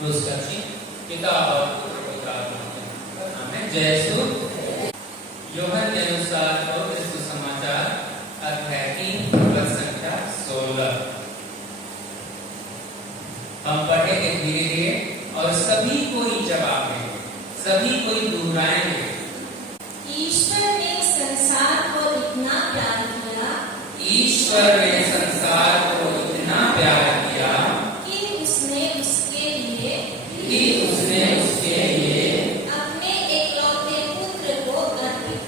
पिता और पुत्र पवित्र आत्मा का नाम है। जय यीशु। यूहन्ना के अनुसार पवित्र सुसमाचार अध्याय 3 पद संख्या 16 हम पढ़ेंगे धीरे धीरे और सभी कोई जवाब देंगे, सभी कोई दोहराएंगे। ईश्वर ने संसार को इतना प्यार किया, ईश्वर ने संसार को इतना प्यार किया कि उसने उसके लिए अपने एकलौते पुत्र को अर्पित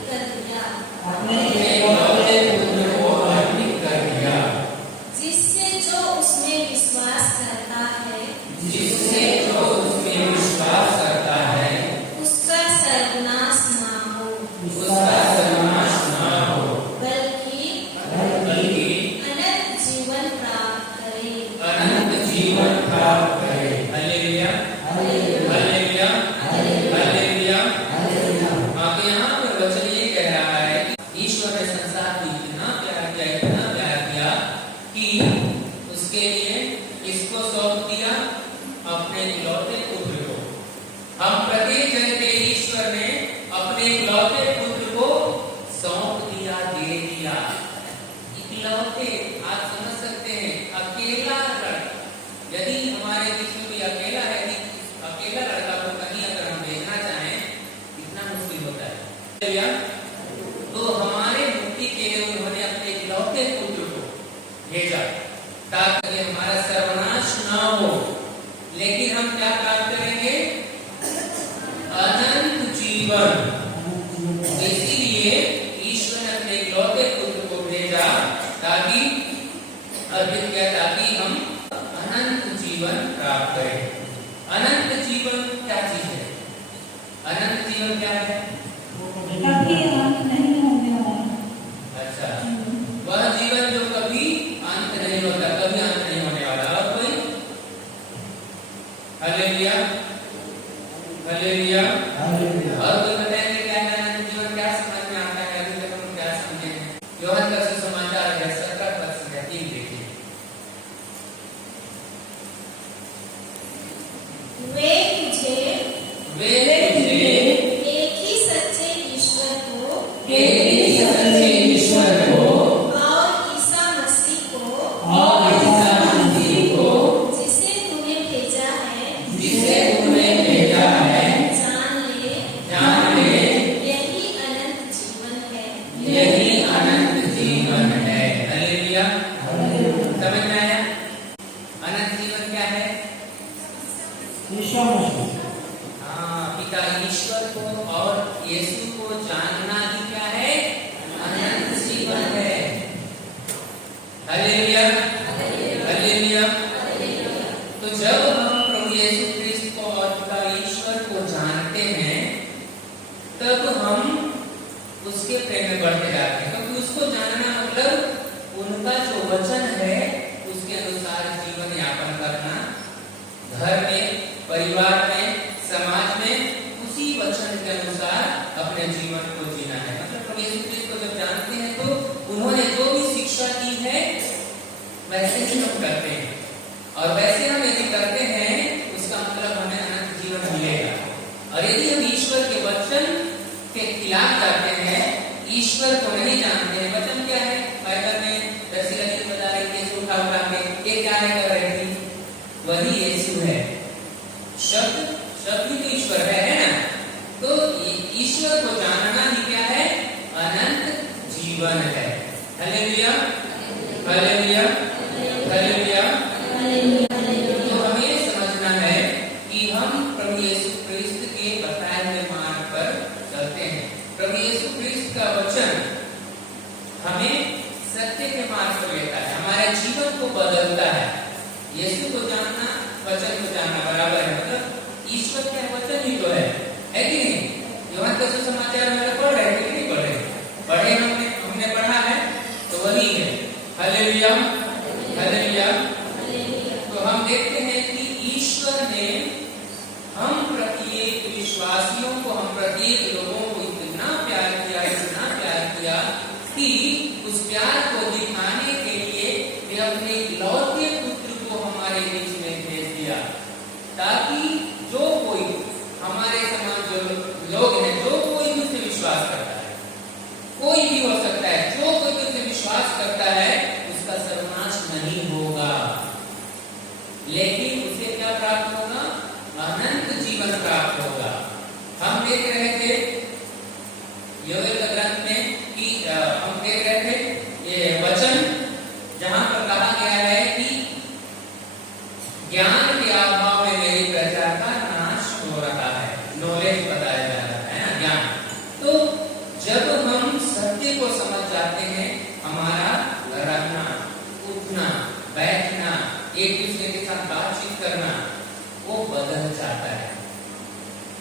कर दिया, जिससे जो उसमें विश्वास करता है, उसका सर्वनाश ना हो, बल्कि अनंत जीवन प्राप्त करे। Hallelujah, hallelujah, hallelujah. तो यहाँ पर वचन ये कह रहा है कि ईश्वर ने संसार को इतना प्यार किया कि उसके लिए इसको सौंप दिया, अपने इकलौते पुत्र को। हम प्रत्येक जन के ईश्वर ने अपने इकलौते पुत्र को सौंप दिया, दे दिया। इकलौते आप समझ सकते हैं, अकेला लड़का। यदि हमारे बीच में कोई अकेला है, अकेला लड़का को कहीं अगर हम देखना चाहें, कितना मुश्किल होता है। तो हमारे मुक्ति के लिए उन्होंने अपने इकलौते पुत्र को भेजा ताकि हमारा सर्वनाश न हो, लेकिन हम क्या प्राप्त करेंगे? अनंत जीवन। इसीलिए ईश्वर ने अपने इकलौते पुत्र को भेजा ताकि हम अनंत जीवन प्राप्त करें। अनंत जीवन क्या चीज है? अनंत जीवन क्या है? कभी अंत नहीं होने वाला। अच्छा, वह जीवन जो कभी अंत नहीं होता, कभी अंत नहीं होने वाला। और कोई? Hallelujah, hallelujah. और कोई बताएंगे क्या है अनंत जीवन? क्या समझ में आता है? अभी तक हम क्या समझे? यूहन्ना का सुसमाचार अध्याय 17 पद संख्या 3 देखिए। वे तुझे एक ही सच्चे ईश्वर को और ईसा मसीह को जिसे तूने भेजा है जान ले, यही अनंत जीवन है। हालेलुया। समझ में आया? अनंत जीवन क्या है? पिता ईश्वर को और यीशु को जानना ही क्या है? अनंत जीवन है। Hallelujah, hallelujah. तो जब हम प्रभु यीशु क्रिस्त को और पिता ईश्वर को जानते हैं, तब हम उसके प्रेम में बढ़ते जाते हैं, क्योंकि उसको जानना मतलब उनका जो वचन है उसके अनुसार जीवन यापन करना, घर में, परिवार में, समाज में उसी वचन के अनुसार अपने जीवन को जीना है। मतलब प्रभु यीशु क्रिस्त को जब जानते हैं तो उन्होंने जो भी शिक्षा दी है वैसे ही हम करते हैं, और वैसे हम यदि करते हैं उसका मतलब हमें अनंत जीवन मिलेगा। और यदि हम ईश्वर के वचन के खिलाफ जाते हैं, ईश्वर को नहीं जानते हैं, वचन क्या है? बाइबल में दर्शिका जी बता रहे थे, उठा के क्या है कर रही थी? वही यीशु है। शब्द ही तो ईश्वर है ना? तो ईश्वर को जानना ही क्या है? अनंत जीवन है। Hallelujah, hallelujah, hallelujah. तो हमें समझना है कि हम प्रभु यीशु क्रिस्त के बताए हुए मार्ग पर चलते हैं। प्रभु यीशु क्रिस्त का वचन हमें सत्य के मार्ग पर लेता है, हमारे जीवन को बदलता है। यीशु को जानना, वचन को जानना बराबर है। मतलब ईश्वर क्या वचन ही तो है कि नहीं? यूहन्ना का सुसमाचार में पढ़ रहे थे कि नहीं पढ़ रहे? पढ़े हमने पढ़ा है तो वही है। Hallelujah, hallelujah. तो हम देखते हैं कि ईश्वर ने हम प्रत्येक विश्वासियों को, हम प्रत्येक लोगों को इतना प्यार किया कि उस प्यार को दिखाने के लिए वे अपने इकलौते पुत्र को हमारे बीच में भेज दिया, ताकि कि जो कोई हमारे समाज जो लोग हैं, जो कोई मुझसे विश्वास करता है, कोई भी हो सकता है, जो कोई मुझसे विश्वास करता है उसका सर्वनाश नहीं होगा, लेकिन उसे क्या प्राप्त होगा? अनंत जीवन प्राप्त होगा। हम देख रहे थे योवेल के ग्रंथ में कि हम देख रहे थे ये वचन जहां पर कहा गया है कि ज्ञान के अभाव में मेरी प्रजा का नाश हो रहा है। नॉलेज बताया जा रहा है ना, ज्ञान। तो जब हम सत्य को समझ जाते हैं, हमारा रहना, उठना, बैठना, एक दूसरे के साथ बातचीत करना वो बदल जाता है।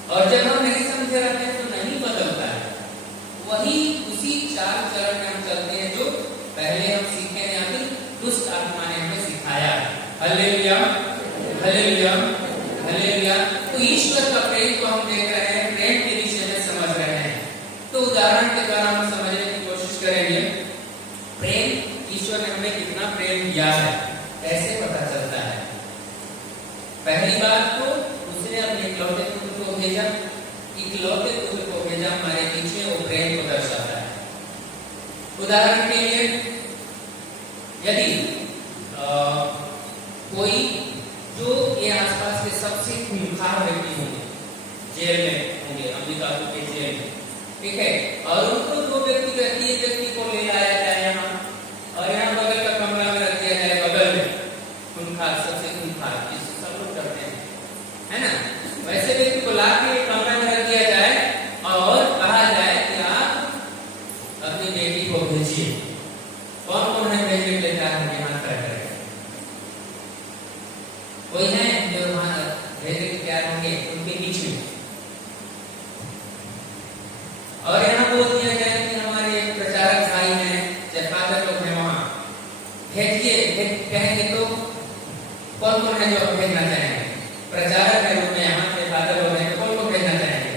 और जब हम नहीं समझे रहते हैं तो नहीं बदलता है। वही उसी चार चरण में हम चलते हैं जो पहले हम सीखे हैं, या फिर दुष्ट आत्मा ने हमें सिखाया। Hallelujah, hallelujah, hallelujah. तो ईश्वर का प्रेम को हम देख रहे हैं, प्रेम के विषय में समझ रहे हैं। तो उदाहरण के द्वारा हम समझने की कोशिश करेंगे प्रेम, ईश्वर ने हमें कितना प्रेम दिया है, कैसे पता चलता है। पहली बात तो उसने अपने इकलौते पुत्र को भेजा, इकलौते पुत्र को भेजा हमारे पीछे, वो प्रेम को दर्शाता है। उदाहरण के लिए यदि कोई जो ये आसपास के सबसे खूंखार व्यक्ति होंगे, जेल में होंगे, अमेरिका के जेल में, ठीक है, और उनको जो व्यक्ति रहती है, व्यक्ति को ले लाया जाए यहाँ, और यहाँ बगल का कमरा में रख दिया जाए, बगल में खूंखार, सबसे खूंखार, जिससे सब लोग डरते हैं, है ना, वैसे व्यक्ति को लाके कमरा में रख दिया जाए और कहा जाए कि आप अपनी बेटी को भेजिए। कौन कौन है भेजने के लिए तैयार होंगे? हाथ खड़ा करें। कोई है जो वहां भेजने के तैयार होंगे? उनके बीच में। और यहाँ बोल दिया जाए कि हमारे एक प्रचारक भाई हैं, फादर लोग हैं, वहां भेजिए, कहेंगे तो कौन कौन है जो भेजना चाहेंगे? प्रचारक है लोग, यहाँ से फादर लोग हैं, तो कौन कौन भेजना चाहेंगे?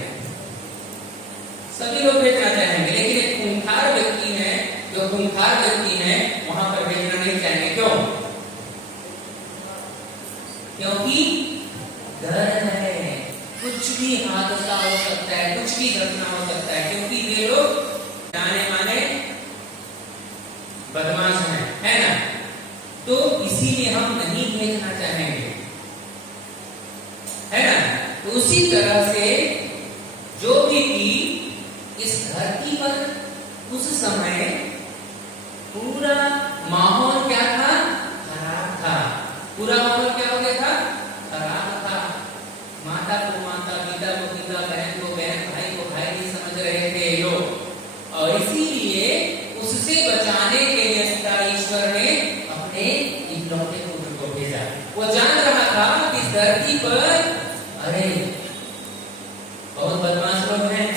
सभी लोग भेजना चाहेंगे। लेकिन एक खूंखार व्यक्ति है, जो खूंखार व्यक्ति है, वहां पर भेजना नहीं चाहेंगे। क्यों? क्योंकि डर है, कुछ भी हादसा हो सकता है, कुछ भी घटना हो सकता है, क्योंकि वे लोग जाने माने बदमाश हैं, है ना। तो इसीलिए हम नहीं भेजना चाहेंगे, है ना। तो उसी तरह से जो भी इस धरती पर उस समय पूरा माहौल क्या था? खराब था। पूरा माहौल क्या हो गया था? खराब था। माता को माता, पिता को पिता, बहन को बहन, भाई को भाई नहीं समझ रहे थे लोग, और इसीलिए उससे बचाने के लिए ईश्वर ने अपने इकलौते पुत्र को भेजा। वो जान रहा था कि इस धरती पर अरे बहुत बदमाश लोग हैं,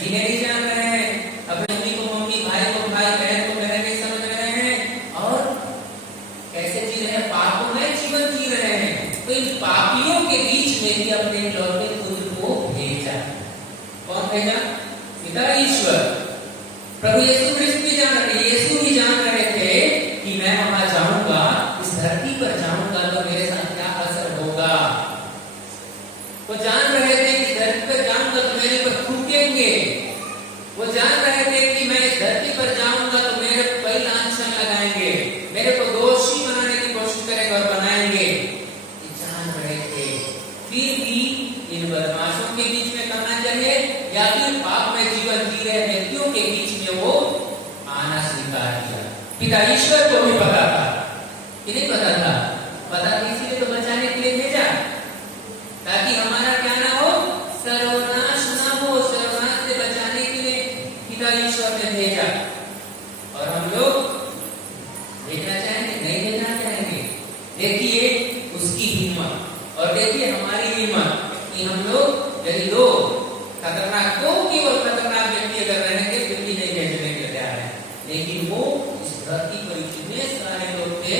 जिन्हें नहीं जान रहे हैं, अपनी मम्मी को मम्मी, भाई को भाई, बहन को बहन नहीं समझ रहे हैं, और कैसे जी रहे हैं? पापों में जीवन जी रहे हैं। तो इन पापियों के बीच में भी अपने इकलौते पुत्र को भेजा। कौन भेजा? पिता ईश्वर, प्रभु यीशु क्रिस्त भी जान रहे, यीशु भी जान रहे थे कि मैं वहां जाऊंगा, इस धरती पर जाऊंगा तो मेरे साथ क्या असर होगा। वो जान रहे थे कि धरती पर जाऊंगा तो मेरे पर थूकेंगे। वो जान रहे थे कि मैं इस धरती पर जाऊंगा तो मेरे पर लांछन लगाएंगे, मेरे को दोषी बनाने की कोशिश करेंगे और बनाएंगे। ये जान रहे थे, फिर भी इन बदमाशों के बीच में करना चाहिए या फिर पाप में जीवन जी रहे व्यक्तियों के बीच में वो आना स्वीकार किया। पिता ईश्वर को भी पता था कि नहीं पता था? पता था, इसीलिए तो बचाने के लिए भेजा, ताकि हमारा क्या ना हो, सर्वनाश ना हो। सर्वनाश से बचाने के लिए पिता ईश्वर ने भेजा। और हम लोग भेजना चाहेंगे? नहीं भेजना चाहेंगे। देखिए उसकी हिम्मत और देखिए हमारी हिम्मत कि हम लोग यदि लोग खतरनाक, तो केवल खतरनाक व्यक्ति अगर रहेंगे फिर भी नहीं भेजने के तैयार है। लेकिन वो इस धरती पर इतने सारे लोग थे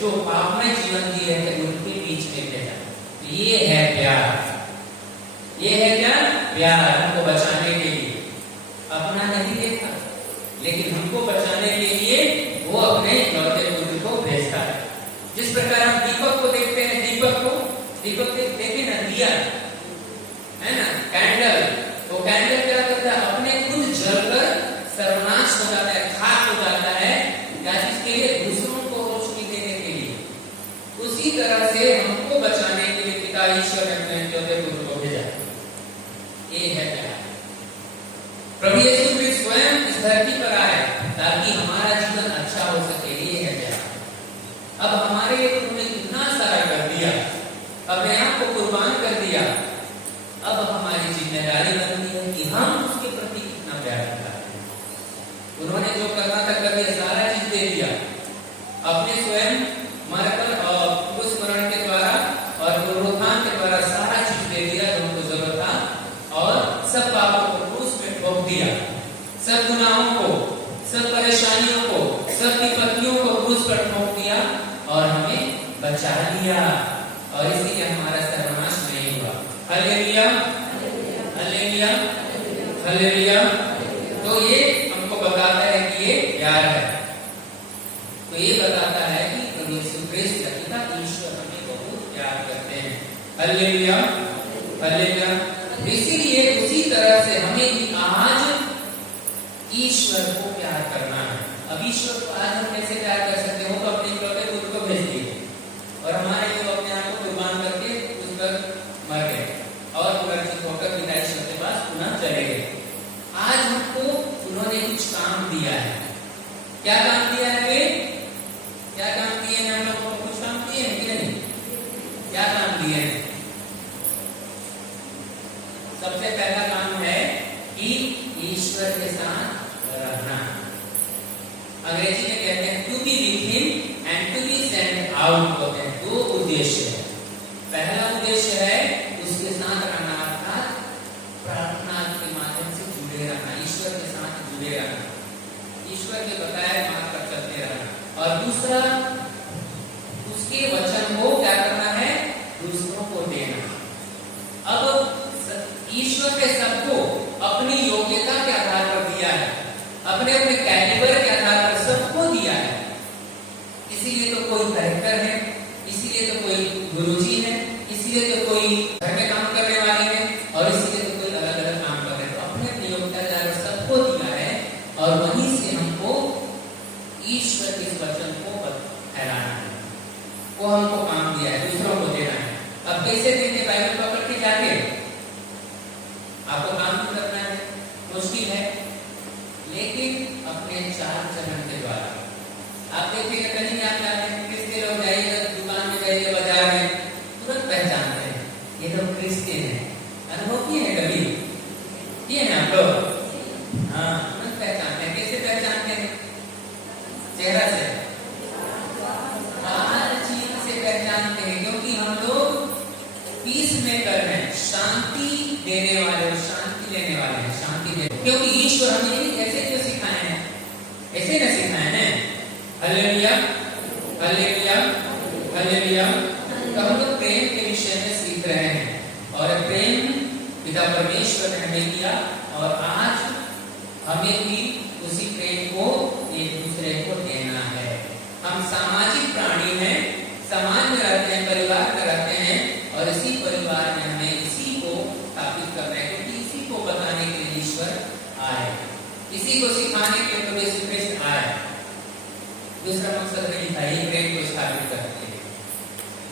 जो पाप में जीवन जी रहे थे, उनके बीच में भेजा। ये है प्यार। ये है क्या? प्यार। हमको बचाने के लिए अपना नहीं देखा, लेकिन हमको बचाने के लिए वो अपने इकलौते पुत्र को भेजता है। जिस प्रकार हम दीपक को देखते हैं, दीपक को दीपक देखे ना, दिया है ना, कैंडल, तो कैंडल क्या करता है, अपने खुद जलकर सर्वनाश हो जाता है, खाक हो जाता है, क्या चीज के लिए, दूसरों को रोशनी देने के लिए। उसी तरह से हमको बचाने के लिए पिता ईश्वर ने अपने ज्योति पुत्र को भेजा। ये है प्यार। प्रभु यीशु क्रिस्ट स्वयं इस धरती पर आए ताकि हमारा जीवन अच्छा हो सके, ये है प्यार। अब हमारे लिए उन्होंने कितना सारा कर दिया, अपने आप को कुर्बान कर दिया। अब हमारी जिम्मेदारी बनती है कि हम उसके प्रति कितना प्यार दिखाते हैं। उन्होंने जो करना था कर दिया, सारा चीज दे दिया, अपने स्वयं मरकर और क्रूस मरण के द्वारा और पुनरुत्थान के द्वारा सारा चीज दे दिया जो उनको जरूरत था, और सब पापों को क्रूस पे ठोक दिया, सब गुनाहों को, सब परेशानियों को, सब विपत्तियों को क्रूस पर ठोक दिया और हमें बचा लिया, और इसीलिए हमारा सर्वनाश नहीं हुआ। Hallelujah, hallelujah, hallelujah. तो ये हमको बताता है कि ये प्यार है। तो ये बताता है कि प्रभु यीशु क्रिस्त पिता ईश्वर हमें बहुत प्यार करते हैं। Hallelujah, hallelujah. इसीलिए उसी तरह से हमें भी आज ईश्वर को प्यार करना है। अब ईश्वर को आज हम कैसे प्यार कर सकते हैं? वो तो अपने इकलौते पुत्र को भेज दिए और हमारे लिए अपने आप को कुर्बान करके उस पर मर गए और पुनर्जीवित होकर पिता ईश्वर के पास पुनः चले गए। आज हमको उन्होंने कुछ काम दिया है। क्या काम दिया है वे? क्या काम दिए हैं? हम लोगों को कुछ काम दिए हैं कि नहीं? क्या काम दिए हैं? सबसे पहला काम है कि ईश्वर के साथ रहना। अंग्रेजी में कहते हैं to be with him and to be send out होते हैं। दो उद्देश्य है। पहला उद्देश्य है उसके साथ रहना, अर्थात प्रार्थना के माध्यम से जुड़े रहना, ईश्वर के साथ जुड़े रहना, ईश्वर के बताए मार्ग पर चलते रहना। और दूसरा, उसके वचन को क्या करना है? दूसरों को देना। अब ईश्वर ने सबको अपनी योग्यता के आधार पर दिया है, अपने अपने कैलिबर के आधार पर सबको दिया है। इसीलिए तो कोई कलेक्टर है, इसीलिए तो कोई गुरुजी है, इसीलिए तो कोई घर में काम करने वाले हैं, और इसीलिए तो कोई अलग अलग काम कर रहे हैं। तो अपने अपनी योग्यता के आधार पर सबको दिया है, और वहीं से हमको ईश्वर के इस वचन को फैलाना है। वो हमको काम दिया है, दूसरों को देना है। अब कैसे देंगे? बाइबल पकड़ के जाके आपको काम भी करना है, मुश्किल है, लेकिन अपने चार चरण के द्वारा। आप देखिएगा कहीं भी आप जाते हैं, क्रिश्चियन लोग जाइएगा, दुकान में जाइए, बाजार में, तुरंत पहचानते हैं ये लोग क्रिश्चियन है। अनुभव किए हैं कभी? किए हैं आप लोग? हाँ, तुरंत पहचानते हैं। कैसे पहचानते हैं? चेहरा से, हर चीज से पहचानते हैं, क्योंकि हम लोग पीस मेकर हैं, शांति देने वाले, शांति देने वाले हैं, शांति देने। क्योंकि ईश्वर हमें ऐसे जो सिखाए हैं, ऐसे न सिखाए हैं। Hallelujah, hallelujah, hallelujah. तो हम लोग प्रेम के विषय में सीख रहे हैं, और प्रेम पिता परमेश्वर ने हमें दिया, और आज हमें भी उसी प्रेम को एक दूसरे को देना है। हम सामाजिक प्राणी हैं, समाज में रहते हैं, परिवार में रहते हैं, और इसी परिवार में हमें इसी को स्थापित करना है, क्योंकि इसी को बताने के लिए ईश्वर आए, इसी को सिखाने के लिए प्रभु यीशु क्रिस्त आए। दूसरा मकसद है कि भाई प्रेम को स्थापित करते हैं।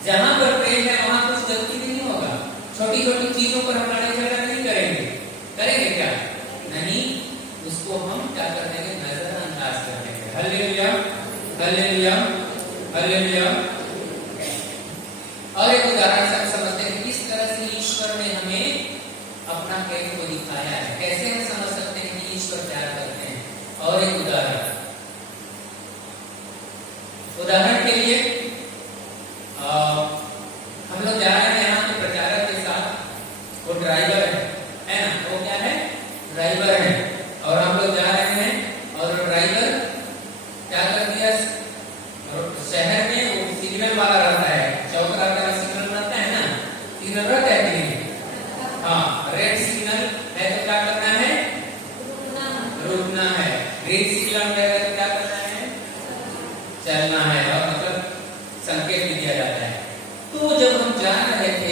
जहां पर प्रेम है वहां कुछ गलती नहीं होगा। छोटी छोटी चीजों पर हम लड़ाई झगड़ा नहीं करेंगे। करेंगे क्या? नहीं, उसको हम क्या कर देंगे? नजरअंदाज कर देंगे। Hallelujah, hallelujah, hallelujah. और एक उदाहरण से समझते हैं किस तरह से ईश्वर ने हमें अपना प्रेम को दिखाया है, कैसे हम समझ सकते हैं कि ईश्वर प्यार करते हैं। और एक उदाहरण के लिए हम लोग जा रहे हैं यहाँ पे प्रचारक के साथ, वो ड्राइवर है ना, वो क्या है? ड्राइवर है। और हम लोग जा रहे हैं, और ड्राइवर क्या कर दिया? शहर में वो सिग्नल वाला रहता है, चौक रहता है, सिग्नल रहता है ना, सिग्नल रहता है कि नहीं? हाँ, रेड सिग्नल है तो क्या करना है? रुकना है। ग्रीन सिग्नल है तो क्या करना है? चलना है। और मतलब संकेत भी दिया जाता है। तो जब हम जा रहे थे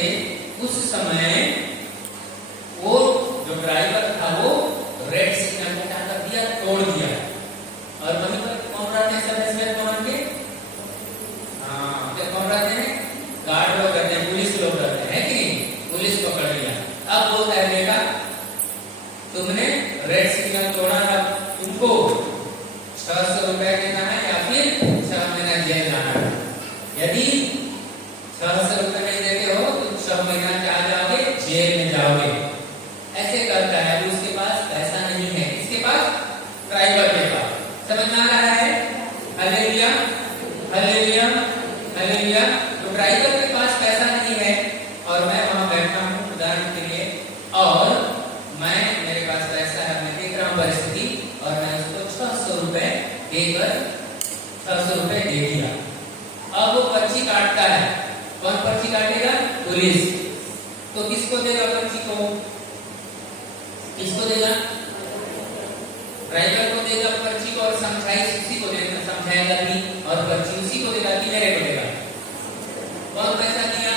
रेड सिग्नल तोड़ा है, तुमको 600 रुपए देना है या फिर 6 महीना जेल जाना है। यदि 600 रुपए नहीं देते हो तो 6 महीना क्या जाओगे, जेल में जाओगे। ऐसे करता है। अब उसके पास पैसा नहीं है, इसके पास ड्राइवर के पास। समझ में आ रहा है? Hallelujah, hallelujah, hallelujah. तो ड्राइवर के पास पैसा नहीं है और मैं वहां बैठा हूं उदाहरण के लिए, और मेरे पास पैसा है, मैं देख रहा हूं परिस्थिति, और मैं उसको 600 रुपए देकर 600 रुपए दे दिया। अब वो पर्ची काटता है। कौन पर्ची काटेगा? पुलिस। तो किसको देगा पर्ची को? किसको देगा? ड्राइवर को देगा पर्ची को, और समझाइश उसी को देगा, समझाएगा भी, और पर्ची उसी को देगा कि मेरे को देगा। कौन पैसा दिया?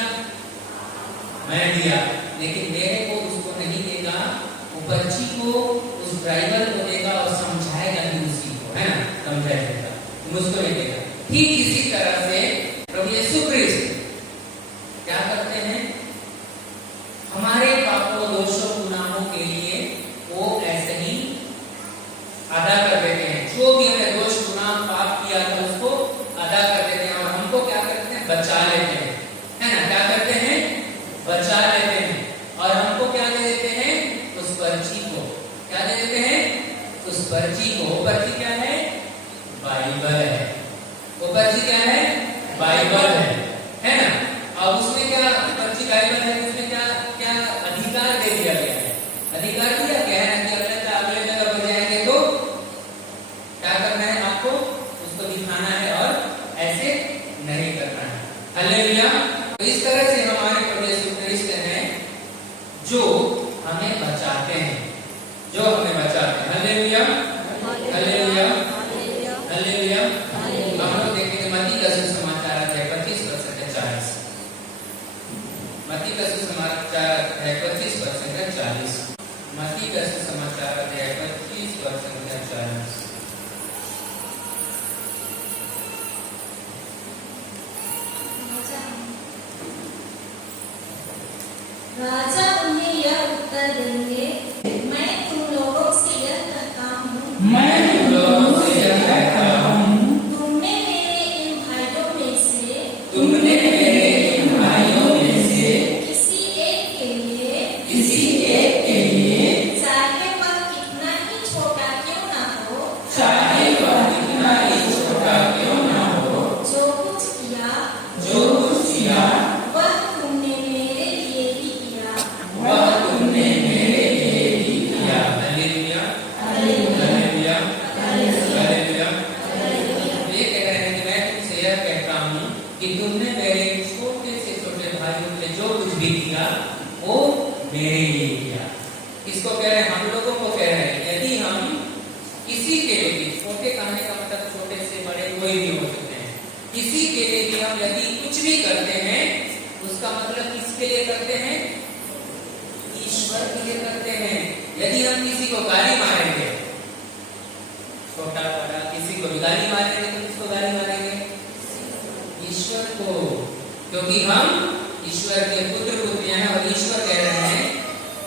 मैं दिया, लेकिन मेरे को उसको नहीं देगा, वो पर्ची को उस ड्राइवर को देगा और समझाएगा भी उसी को, है ना, समझाएगा, मुझको नहीं देगा। ठीक इसी तरह से प्रभु यीशु क्रिस्ट क्या करते हैं? हमारे पापों, दोषों, गुनाहों के लिए वो ऐसे ही अदा कर देते हैं। जो भी हमने दोष, गुनाह, पाप किया था उसको अदा कर देते हैं, और हमको क्या करते हैं? बचा लेते हैं, है ना? क्या करते हैं? बचा लेते हैं। और हमको क्या दे देते हैं? उस पर्ची को। क्या दे देते हैं? उस पर्ची को। वो पर्ची क्या है? बाइबल है। वो पर्ची क्या है? बाइबल है ना? अब उसमें क्या पर्ची बाइबल है, उसमें क्या क्या अधिकार दे दिया गया है? अधिकार दिया गया है कि अगले जगह पर जाएंगे तो क्या करना है? आपको उसको दिखाना है और ऐसे नहीं करना है। हालेलुया। तो इस तरह से हमारे प्रभु यीशु क्रिस्ट हैं जो हमें बचाते हैं, जो हमें बचाते हैं। Hallelujah, hallelujah, hallelujah. हम लोग देखेंगे मत्ती का सुसमाचार अध्याय 25-40। मत्ती का सुसमाचार अध्याय 25-40। मत्ती का सुसमाचार अध्याय 25-40। राजा उन्हें यह उत्तर देंगे, मैं तुम लोगों से यह कहता हूँ, मैं तुम लोगों से यह कहता हूँ, तुमने मेरे इन भाइयों में से तुमने मेरे इन भाइयों में से किसी एक के लिए चाहे वह कितना ही छोटा क्यों ना हो, चाहे वह कितना ही छोटा क्यों ना हो, जो कुछ किया वह तुमने मेरे लिए ही किया। वह तुमने मेरे लिए ही किया। Hallelujah, hallelujah, hallelujah. ये कह रहे हैं कि मैं तुमसे यह कहता हूँ कि तुमने मेरे छोटे से छोटे भाइयों के जो कुछ भी किया वो मेरे लिए किया। इसको कह रहे हैं, हम लोगों को कह रहे हैं, यदि हम किसी के लिए भी, छोटे कहने का मतलब छोटे से बड़े कोई भी हो सकते हैं, किसी के लिए भी हम यदि कुछ भी करते हैं, उसका मतलब किसके लिए करते हैं? ईश्वर के लिए करते हैं। यदि हम किसी को गाली मारेंगे, छोटा बड़ा किसी को भी गाली मारेंगे, तो किसको गाली मारेंगे? ईश्वर को, क्योंकि हम ईश्वर के पुत्र पुत्रियां हैं। और ईश्वर कह रहे हैं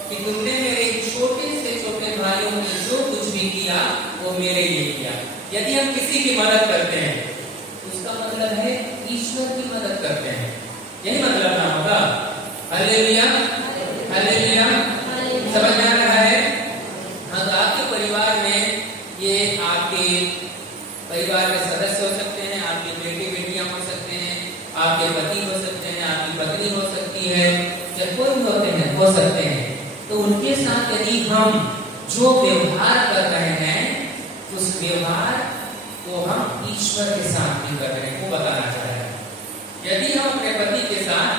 कि तुमने मेरे छोटे से छोटे भाइयों ने जो कुछ भी किया वो मेरे लिए किया। यदि हम किसी की मदद करते हैं, उसका मतलब है ईश्वर की मदद करते हैं। यही मतलब ना होगा। Hallelujah, hallelujah. समझ में आ रहा है? हाँ, तो आपके परिवार में ये आपके परिवार के सदस्य हो सकते हैं, आपके बेटे बेटियां हो सकते हैं, आपके पति हो सकते हैं, आपकी पत्नी हो सकती है, या कोई होते हैं, हो सकते हैं। तो उनके साथ यदि हम जो व्यवहार कर रहे हैं, उस व्यवहार को हम ईश्वर के साथ भी कर रहे हैं, वो बताना चाह रहे हैं। यदि हम अपने पति के साथ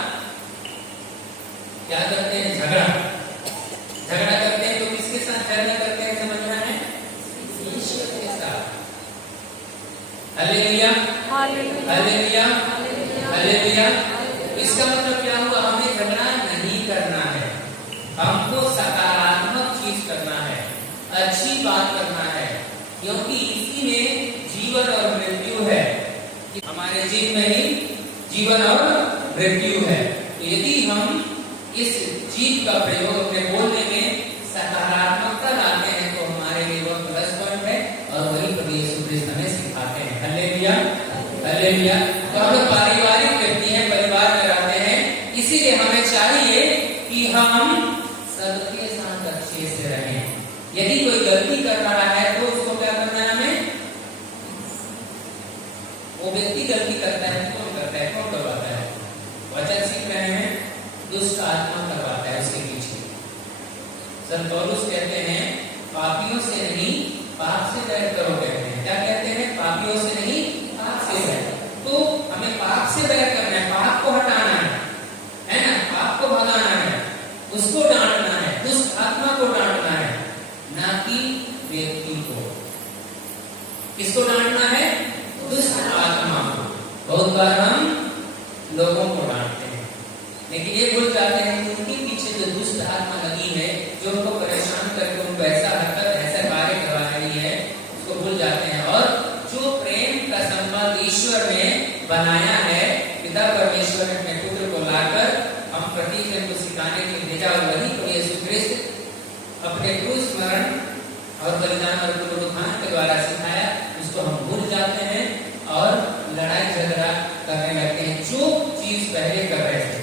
क्या करते हैं? झगड़ा करते हैं, तो किसके साथ झगड़ा करते हैं? समझना है? ईश्वर के साथ। Hallelujah, hallelujah, hallelujah. इसका मतलब क्या हुआ? हमें झगड़ा नहीं करना है, हमको सकारात्मक चीज करना है, अच्छी बात करना है, क्योंकि इसी में जीवन और मृत्यु है। हमारे जीवन में ही जीवन और मृत्यु है। तो यदि हम इस जीव का प्रयोग अपने बोलने में सकारात्मकता लाते हैं, तो हम सबके साथ अच्छे से रहें। यदि कोई गलती कर रहा है तो उसको क्या करना है हमें? वो व्यक्ति गलती करता है, कौन करता है, कौन करवाता है? वचन सीख रहे हैं, दुष्ट आत्मा करवाता है उसके पीछे। संत पौलुस कहते हैं पापियों से नहीं पाप से बैर करो, कहते हैं। क्या कहते हैं? पापियों से नहीं पाप से बैर। तो हमें पाप से बैर करना है, पाप को हटाना है ना? पाप को भगाना है, उसको डांटना है, दुष्ट आत्मा को डांटना है, ना कि व्यक्ति को। किसको डांटना है? दुष्ट आत्मा को। बहुत बार हम लोगों को डांटते हैं, लेकिन ये भूल जाते हैं कि उनके पीछे जो दुष्ट आत्मा लगी है, जो उनको परेशान करके उनको ऐसा हरकत, ऐसा कार्य करवा रही है, उसको भूल जाते हैं। और जो प्रेम का संबंध ईश्वर ने बनाया है, पिता परमेश्वर ने अपने पुत्र को लाकर हम प्रतिदिन को सिखाने के लिए भेजा, और वही को यीशु ख्रिस्त अपने क्रूस मरण और बलिदान और पुनरुत्थान के द्वारा सिखाया, उसको हम भूल जाते हैं और लड़ाई झगड़ा करने लगते हैं। जो चीज पहले कर रहे थे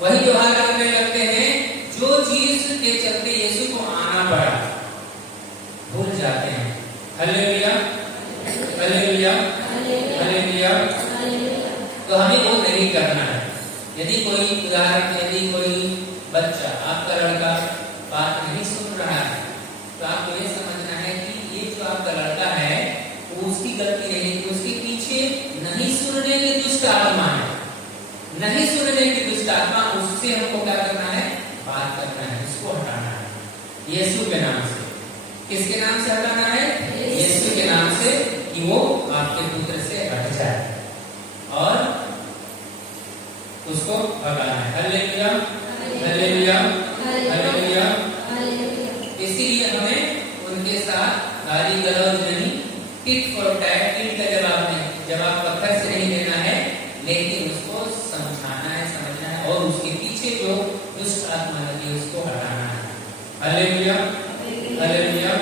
वही व्यवहार करने लगते हैं, जो चीज के चलते यीशु को आना पड़ा भूल जाते हैं। Hallelujah, hallelujah, hallelujah. तो हमें वो नहीं करना है। यदि कोई उदाहरण, यदि कोई बच्चा, आपका लड़का बात नहीं सुन रहा है, तो आपको ये समझना है कि ये जो आपका लड़का है वो उसकी गलती नहीं, उसके पीछे नहीं सुनने की दुष्ट आत्मा है, नहीं सुनने की दुष्ट आत्मा। उससे हमको क्या करना है? बात करना है, उसको हटाना है यीशु के नाम से। किसके नाम से हटाना है? यीशु के नाम से, कि वो आपके पुत्र से हट जाए और उसको भगाना है। Hallelujah, hallelujah, hallelujah. इसीलिए हमें उनके साथ गाली गलौज नहीं, टिट फॉर टैट, टिट का जवाब नहीं, जवाब पत्थर से नहीं देना है, लेकिन उसको समझाना है, समझना है, और उसके पीछे जो दुष्ट आत्मा लगी उसको हटाना है। Hallelujah, hallelujah.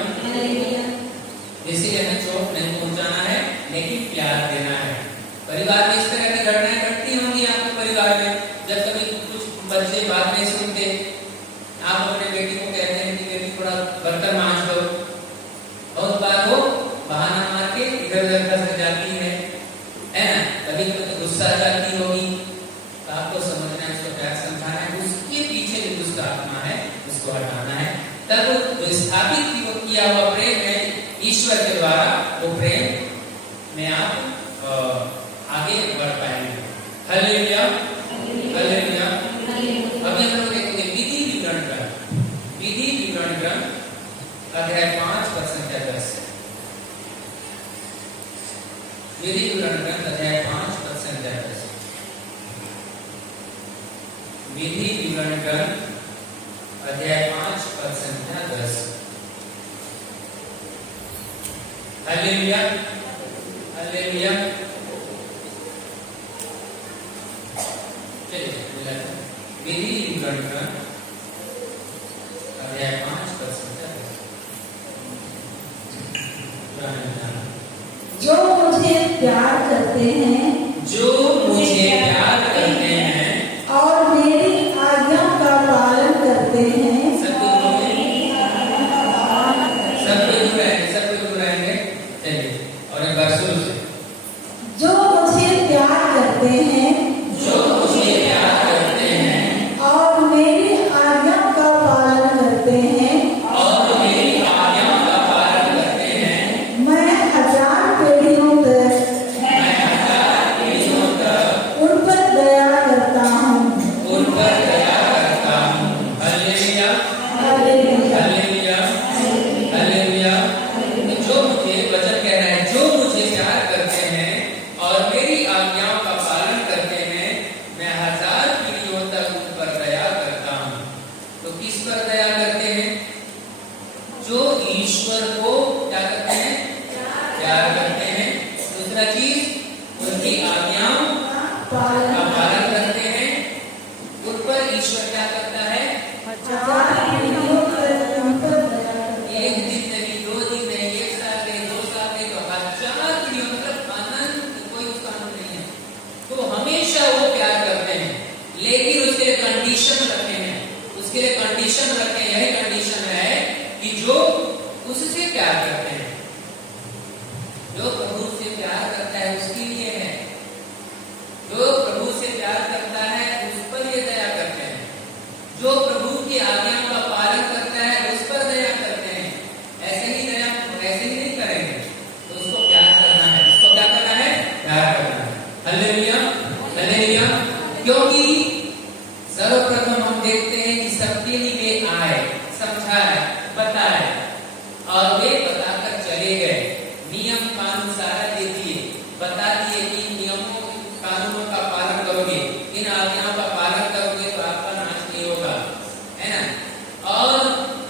इसीलिए हमें चोट नहीं पहुंचाना है, लेकिन प्यार देना है। परिवार में इस तरह की घटनाएं घटती होंगी आपके परिवार में, जब कभी कुछ बच्चे बात नहीं सुनते, आप अपने बेटी को कहते हैं कि बेटी थोड़ा बर्तन मांज दो, बहुत बार वो बहाना मार के इधर उधर खसक जाती है ना? कभी तो गुस्सा आ जाती होगी, तो आपको समझना है, उसको प्यार समझाना है, उसके पीछे जो दुष्ट आत्मा है उसको हटाना है। तब जो स्थापित किया हुआ प्रेम है ईश्वर के द्वारा, वो प्रेम में आप आगे बढ़ पाएंगे। Hallelujah, hallelujah. अभी हम लोग देखेंगे विधि विवरण ग्रंथ, विधि विवरण ग्रंथ अध्याय 5 पद संख्या 10। विधि विवरण ग्रंथ अध्याय 5 पद संख्या 10। विधि विवरण ग्रंथ अध्याय 5 पद संख्या 10। Hallelujah, hallelujah. विधि विवरण ग्रंथ अध्याय 5 पद संख्या 10। जो मुझे प्यार करते हैं, जो मुझे प्यार करते हैं और मेरी आज्ञा का पालन करते हैं, सब लोग रहेंगे। चलिए, और एक बार शुरू से। जो मुझे प्यार करते हैं, जो मुझे प्यार करते हैं और मेरी आज्ञा का पालन करते हैं, और मेरी आज्ञा का पालन करते हैं, मैं 1000 पीढ़ियों तक उन पर दया करता हूँ। उन पर दया करता हूँ। Hallelujah, hallelujah, hallelujah, hallelujah. जो मुझे, वचन कह रहा है, जो मुझे प्यार करते हैं और मेरी आज्ञाओं का पालन करते हैं, मैं 1000 पीढ़ियों तक उन पर दया करता हूँ। तो किस पर दया करते हैं? जो ईश्वर को क्या करते हैं? प्यार करते हैं। दूसरा चीज, उनकी आज्ञाओं का पालन करते हैं, उन पर ईश्वर क्या करता है? 1000 पीढ़ियों तक उन पर दया करता है। एक दिन नहीं, 2 दिन नहीं, 1 साल नहीं, 2 साल नहीं, तो 1000 पीढ़ियों, मतलब अनंत, कोई उसका अंत नहीं है। तो हमेशा वो प्यार करते हैं, लेकिन उसके कंडीशन रखे हैं। उसके लिए कंडीशन रखे, यही कंडीशन है कि जो उससे प्यार करते हैं, जो प्रभु से प्यार करता है उसके लिए है, जो प्रभु से प्यार करता है उस पर ये दया करते हैं, जो प्रभु की आज्ञाओं का पालन करता है उस पर दया करते हैं। ऐसे ही दया ऐसे ही नहीं करेंगे, तो उसको प्यार करना है, उसको क्या करना है, प्यार करना है। Hallelujah, hallelujah. क्योंकि सर्वप्रथम हम देखते हैं कि सबके लिए आए, समझाए, बताए और वे बताकर चले गए, नियम कानून सारा दे दिए, बता दिए कि नियमों कानूनों का पालन करोगे, इन आज्ञाओं का पालन करोगे तो आपका नाश नहीं होगा, है ना। और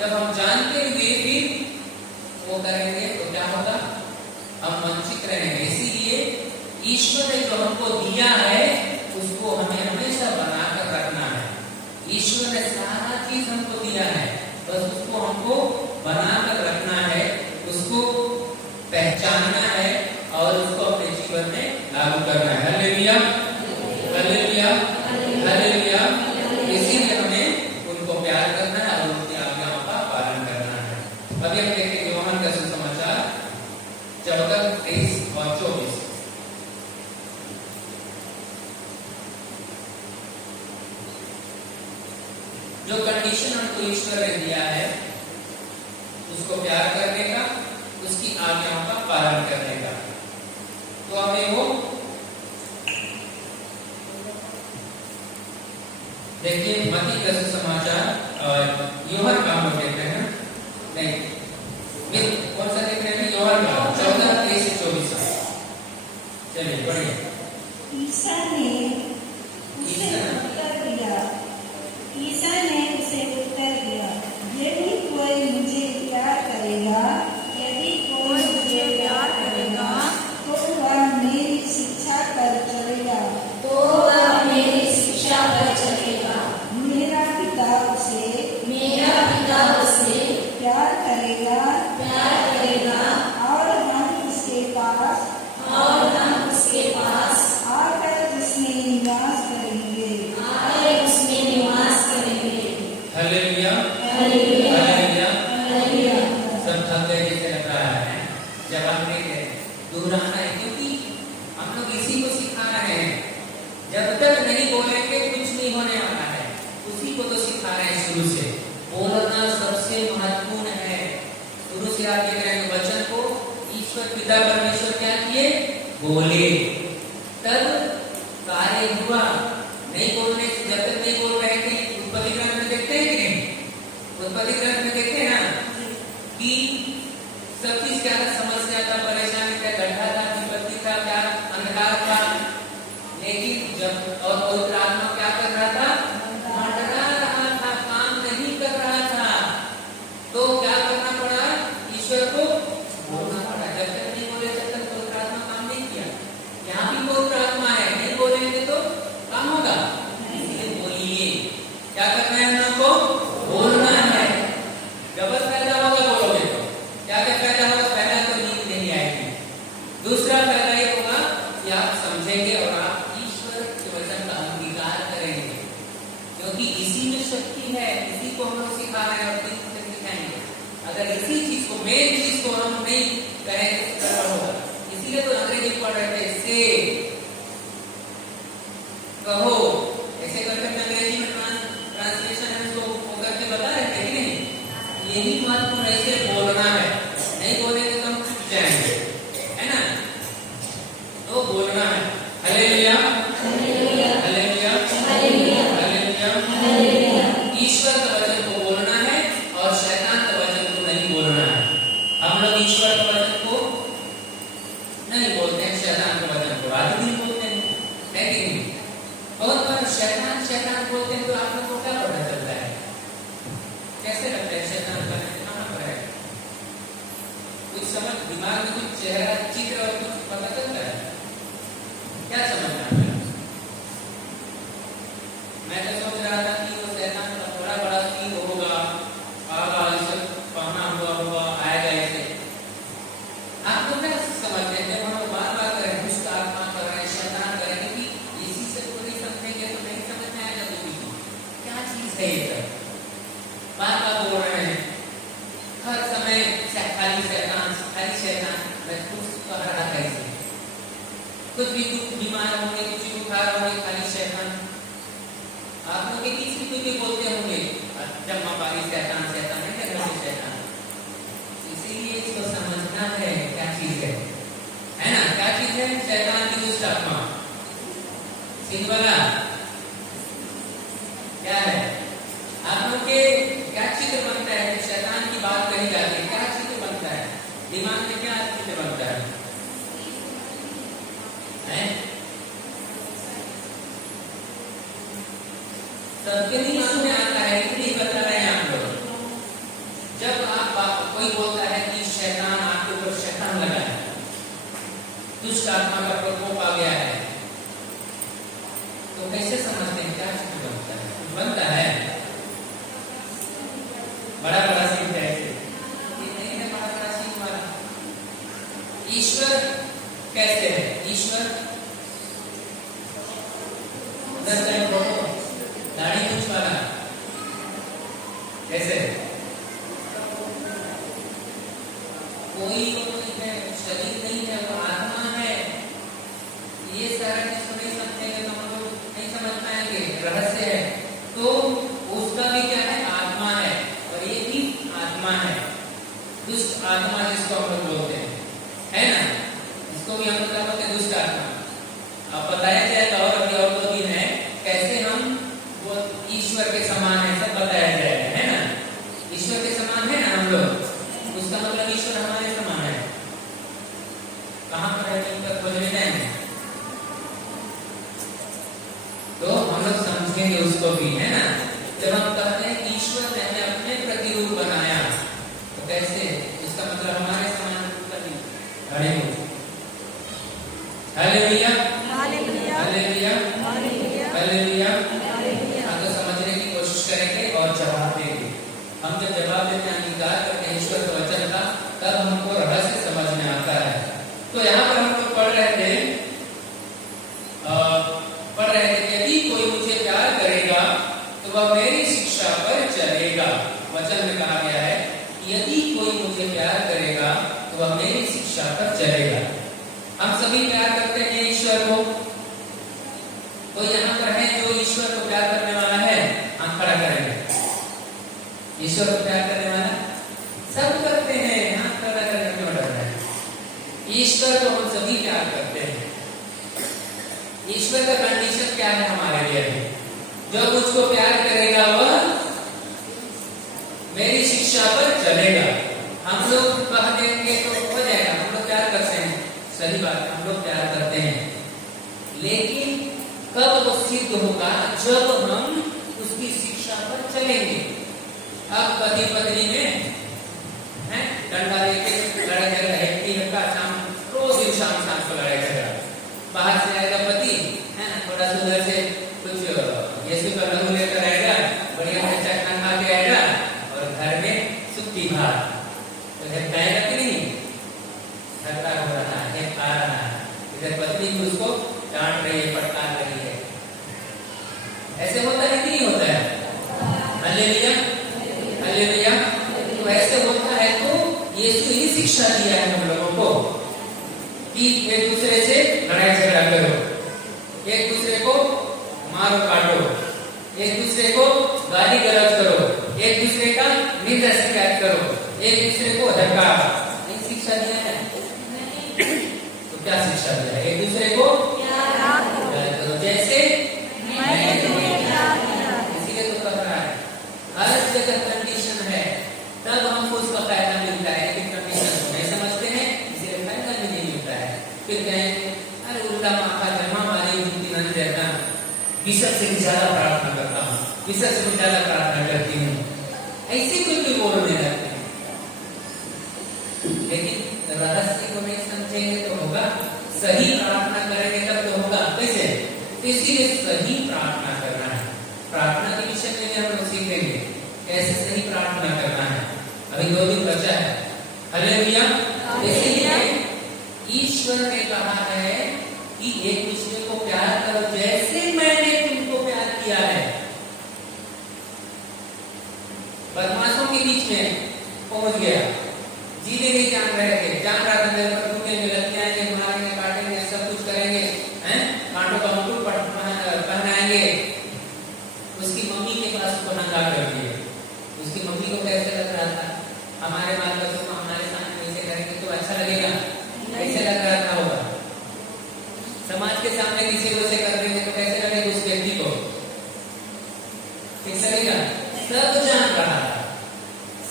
जब हम जानते हुए फिर वो करेंगे तो क्या होगा, हम वंचित रहेंगे। इसीलिए ईश्वर ने जो हमको दिया है उसको हमें हमेशा बनाकर रखना है। ईश्वर ने सारा चीज हमको दिया है, बस उसको हमको बनाकर रखना है, उसको पहचानना है और उसको अपने जीवन में लागू करना है। Hallelujah, hallelujah, hallelujah. इसीलिए हमें उनको प्यार करना है और उनकी आज्ञाओं का पालन करना है। अभी हम देखेंगे यूहन्ना का सुसमाचार 14, 23 और 24। जो कंडीशन हमको ईश्वर ने दिया है उसको प्यार करने का, उसकी आज्ञाओं का पालन करने का, तो हमें वो देखिए मत्ती का सुसमाचार यूहन्ना का हम देख रहे हैं, नहीं कौन सा देख रहे हैं, यूहन्ना 14, 23 से 24। चलिए पढ़िए। ईसा ने उसे उत्तर दिया, यदि कोई मुझे प्यार करेगा, यदि कोई मुझे प्यार करेगा, तो वह मेरी शिक्षा पर चलेगा, तो वह मेरी शिक्षा पर चलेगा। मेरा पिता उसे प्यार करेगा, और हम उसके पास आकर उसमें निवास करेंगे। Hallelujah, hallelujah, hallelujah. हालेलुया। सब थक गए जैसे लग रहा है जब हम देखे दूर आना है, क्योंकि हम लोग इसी को सिखा रहे हैं। जब तक नहीं बोलेंगे कुछ नहीं होने वाला है, उसी को तो सिखा रहे हैं शुरू से। बोलना सबसे महत्वपूर्ण है। शुरू से आप देख रहे हैं वचन को ईश्वर पिता परमेश्वर क्या किए, बोले, तब कार्य हुआ। नहीं बोलने से, जब तक नहीं बोल रहे थे, उत्पत्ति ग्रंथ में देखते हैं कि नहीं, उत्पत्ति ग्रंथ में देखते हैं ना कि सब चीज क्या था, समस्या था, परेशानी था, गड्ढा था, विपत्ति था, क्या अंधकार था, लेकिन जब और पवित्र आत्मा क्या कर रहा था, मंडरा रहा था, काम नहीं कर रहा था, तो क्या करना पड़ा, ईश्वर को बोलना पड़ा। जब तक नहीं बोले तब तक पवित्र आत्मा काम नहीं किया। यहाँ भी पवित्र आत्मा है, नहीं बोलेंगे तो काम होगा, इसलिए बोलिए। क्या करना है, हम लोग को बोलना है। डबल फायदा होगा बोलोगे तो। क्या क्या फायदा होगा, पहला तो नींद नहीं आएगी, दूसरा फायदा ये होगा कि आप समझेंगे और आप ईश्वर के वचन का अंगीकार करेंगे, क्योंकि इसी में शक्ति है। इसी को हम लोग सिखा रहे हैं और सिखाएंगे। अगर इसी चीज को, मेन चीज को हम नहीं करेंगे तो क्या होगा। इसीलिए तो अंग्रेजी पढ़ रहे थे, से कहो, ऐसे करके अंग्रेजी में ट्रांसलेशन है उसको वो करके बता रहे थे कि नहीं। यही महत्वपूर्ण है, इसे बोलना है, नहीं बोलेंगे तो हम चुप जाएंगे, है ना। तो बोलना है। Hallelujah, hallelujah, hallelujah, hallelujah, hallelujah, hallelujah. ईश्वर का वचन को बोलना है और शैतान का वचन को नहीं बोलना है। हम लोग ईश्वर का वचन को नहीं बोलते हैं, शैतान का वचन को आज भी बोलते हैं, है कि नहीं। बहुत बार शैतान शैतान बोलते हैं तो आप लोग को क्या पता चलता है, कैसे लगता है शैतान का कहाँ पर है, कुछ भी बीमार होंगे, कुछ भी बुखार होंगे, खाली शैतान। आप लोग के किसी को भी बोलते होंगे जम्मा पारी शैतान शैतान है, क्या करते शैतान। इसीलिए इसको समझना है क्या चीज है ना, क्या चीज है शैतान की दुष्ट आत्मा। सिंबला क्या है, आप लोग के क्या चित्र बनता है कि शैतान की बात कही जाती है, क्या चित्र बनता है दिमाग में, क्या चित्र बनता है? सबके दिमाग में आता है कि नहीं बता रहे हैं आप लोग। जब आप कोई बोलता है कि शैतान आपके ऊपर शैतान लगा है, दुष्ट आत्मा का प्रकोप आ गया है, तो कैसे समझते हैं क्या चित्र बनता है? बनता है बड़ा बड़ा सीन है, ये नहीं है बड़ा बड़ा सीन वाला। ईश्वर कैसे है? ईश्वर दाढ़ी मूंछ वाला कैसे? कोई नहीं है, शरीर नहीं है, वो आत्मा है। ये सारा चीज नहीं समझेंगे तो हम लोग नहीं समझ पाएंगे, रहस्य है। तो उसका भी क्या है? आत्मा है, और ये भी आत्मा है, दुष्ट आत्मा जिसको हम लोग बोलते हैं, है ना, इसको भी हम लोग क्या बोलते हैं? दुष्ट आत्मा। अब बताया जाएगा और अभी और 2 दिन है कैसे हम वो ईश्वर के समान है, सब बताया जाएगा, है ना। ईश्वर के समान है ना हम लोग, उसका मतलब ईश्वर हमारे समान है। कहां पर है उनका खोजने जाएंगे तो हम लोग समझेंगे उसको भी, है ना। जब हम कहते हैं कि ईश्वर ने हमें अपने प्रतिरूप बनाया, तो कैसे? इसका मतलब हमारे समान रूप का नहीं। Hallelujah hallelujah hallelujah hallelujah. तो समझने की कोशिश करेंगे और जवाब देंगे। हम जब जवाब देते हैं, अंगीकार करते हैं ईश्वर के वचन का, तब हमको रहस्य समझ में आता है। तो यहाँ पर हम लोग पढ़ रहे थे कि यदि कोई मुझे प्यार करेगा तो वह मेरी शिक्षा पर चलेगा। वचन में कहा गया है यदि कोई मुझे प्यार करेगा तो वह मेरी शिक्षा पर चलेगा। हम सभी प्यार करते हैं ईश्वर को। तो यहाँ पर है जो ईश्वर को प्यार करने वाला है, हम खड़ा करेंगे। ईश्वर को प्यार करने वाला सब करते हैं, हाथ खड़ा करने क्यों डर रहे हैं? ईश्वर को हम सभी प्यार करते हैं। ईश्वर का कंडीशन क्या है हमारे लिए? जो मुझको प्यार करेगा वह मेरी शिक्षा पर चलेगा। हम लोग कह देंगे तो हो जाएगा, हम लोग प्यार करते हैं, सही बात है, हम लोग प्यार करते हैं, लेकिन कब वो सिद्ध होगा? जब हम उसकी शिक्षा पर चलेंगे। अब पति पत्नी में है डंडा लेके लड़ाई झगड़ा, एक का शाम रोज शाम को लड़ाई झगड़ा। बाहर से आएगा पति, है ना, थोड़ा सुंदर से कुछ यीशु का लहू लेकर आएगा, बढ़िया से चखना खा के आएगा, और घर में सुक्ति भात तो झपटाएगा कि नहीं? झगड़ा हो रहा है, खा रहा है, इधर पत्नी भी उसको डांट रही है, फटकार रही है। ऐसे होता है कि नहीं होता है? Hallelujah hallelujah. तो ऐसे होता है तो यीशु ही शिक्षा दिया है हम लोगों को कि एक दूसरे से लड़ाई झगड़ा करो, एक दूसरे को मारो काटो, एक दूसरे को गाली गलौज करो, एक दूसरे का निंदा शिकायत करो, एक दूसरे को धमकाओ। ये शिक्षा दिया है? तो क्या शिक्षा दिया है? एक दूसरे को प्यार करो जैसे मैंने तुम्हें प्यार किया। इसीलिए तो कह रहा है हर जगह कंडीशन है, तब हमको उसका फायदा मिलता है, लेकिन कंडीशन नहीं समझते हैं, इसलिए फायदा भी नहीं मिलता है। फिर कहेंगे अरे उल्टा माथा जमा वाली मुक्ति नहीं देता, विषय से भी ज्यादा प्रार्थना करता हूँ, विषय से भी ज्यादा प्रार्थना करती हूँ, ऐसे कोई बोलने लगते हैं। लेकिन रहस्य को नहीं समझेंगे तो होगा, सही प्रार्थना करेंगे तब तो होगा। कैसे? इसीलिए सही प्रार्थना करना है। प्रार्थना के विषय में हम लोग सीखेंगे कैसे सही प्रार्थना करना है। अभी 2 दिन बचा है। हालेलुया। इसीलिए ईश्वर ने कहा है कि एक दूसरे को प्यार करो जैसे मैंने तुमको प्यार किया है। बदमाशों के बीच में पहुंच गया, जीने नहीं जान रहे थे, जान रहा था मेरे पर टूटेंगे, लग जाएंगे, मारेंगे, काटेंगे, सब कुछ करेंगे, हमारे बाल बच्चों को हमारे सामने वैसे करेंगे तो अच्छा लगेगा? कैसे लग रहा होगा? समाज के सामने किसी को से कर देंगे तो कैसे लगेगा उस व्यक्ति को? कैसे लगेगा? सब जान रहा था,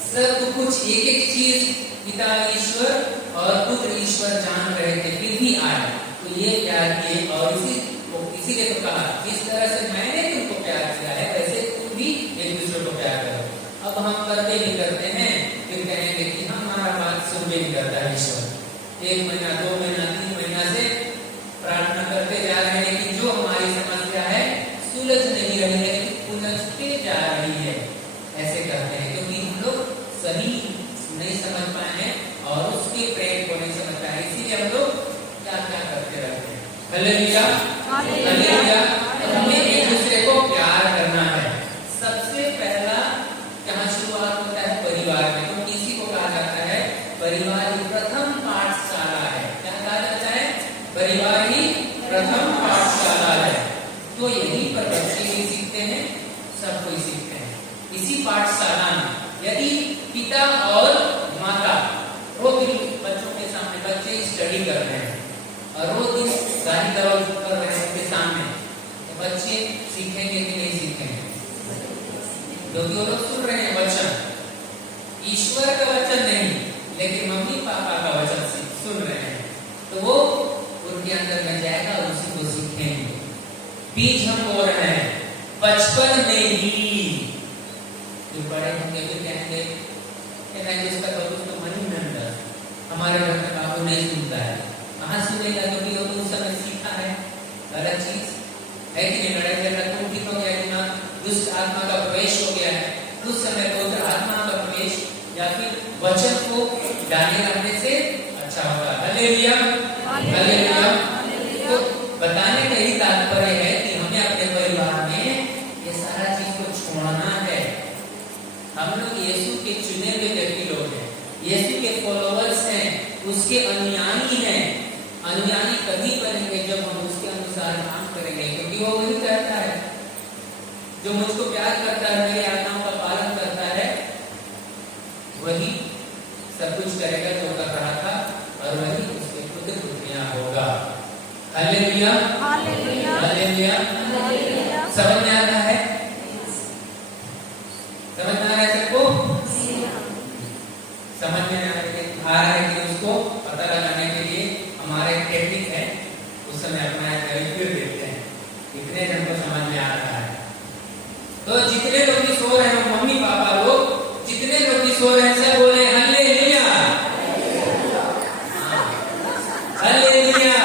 सब कुछ एक एक चीज पिता ईश्वर और पुत्र ईश्वर जान रहे थे, फिर भी आए तो ये प्यार किए और इसीलिए तो कहा जिस तरह से मैंने तुमको प्यार किया है वैसे तुम भी एक दूसरे को प्यार करो। अब हम करते ही करते हैं, फिर कहेंगे कि हमारा बात सुन भी नहीं करता है ईश्वर। 1 महीना 2 महीना 3 महीना से प्रार्थना करते जा रहे हैं लेकिन जो हमारी समस्या है सुलझ नहीं रही है, उलझते जा रही है। ऐसे करते हैं क्योंकि हम लोग सही नहीं समझ पाए हैं और उसके प्रेम को नहीं समझ पाए, इसीलिए हम लोग क्या क्या करते रहते हैं। Hallelujah, hallelujah. हमें एक दूसरे को प्यार करना है। सबसे पहला जहाँ शुरुआत होता है परिवार में, तो किसी को कहा जाता है परिवार ही प्रथम पाठशाला है। क्या कहा जाता है? परिवार ही प्रथम पाठशाला है। तो यहीं पर बच्चे भी सीखते हैं, सब कोई सीखते हैं इसी पाठशाला में। यदि पिता और माता रोज बच्चों के सामने, बच्चे स्टडी कर रहे हैं और रोज दिन गाली गलौज कर रहे हैं उनके सामने, तो बच्चे सीखेंगे कि नहीं सीखेंगे? क्योंकि वो लोग सुन रहे हैं वचन, ईश्वर का वचन नहीं लेकिन मम्मी पापा का वचन सुन रहे हैं, तो वो उनके अंदर में जाएगा और उसी को सीखेंगे। बीज हम बो रहे हैं बचपन में ही, जो बड़े होंगे फिर कहेंगे उसका तो मन ही नहीं, हमारे घर में बाबू नहीं सुनता है। कहाँ सुनेगा? क्योंकि वो तो उस समय सीखा है गलत चीज है कि नहीं? लड़ाई झगड़ा तुम ठीक हो गया कि ना, दुष्ट आत्मा का प्रवेश हो गया है, उस समय पवित्र आत्मा का प्रवेश या फिर वचन को जाने रखने से अच्छा होगा। Hallelujah, hallelujah. तो बताने का ही तात्पर्य है कि हमें अपने परिवार में ये सारा चीज को छोड़ना है। हम लोग यीशु के चुने हुए व्यक्ति लोग हैं, यीशु के फॉलोअर्स हैं, उसके अनुयायी हैं। अनुयायी कभी बनेंगे जब हम उसके अनुसार काम करेंगे, क्योंकि वो वही करता है जो मुझको प्यार करता है, मेरी आज्ञाओं का पालन करता है, वही सब कुछ करेगा जो कर रहा था और वही उसके पुत्र पुत्रियां होगा। Hallelujah, hallelujah, hallelujah. समझ में आ रहा है? समझ में आ रहा है सबको? समझ में आ रहा है कि उसको पता लगाने के लिए हमारे टेक्निक है, उस समय अपना फिर देखते हैं कितने जन को समझ में आ रहा है। तो जितने लोग भी सो रहे हैं, मम्मी पापा लोग जितने लोग भी सो रहे हैं, सब बोले हालेलुया, हालेलुया।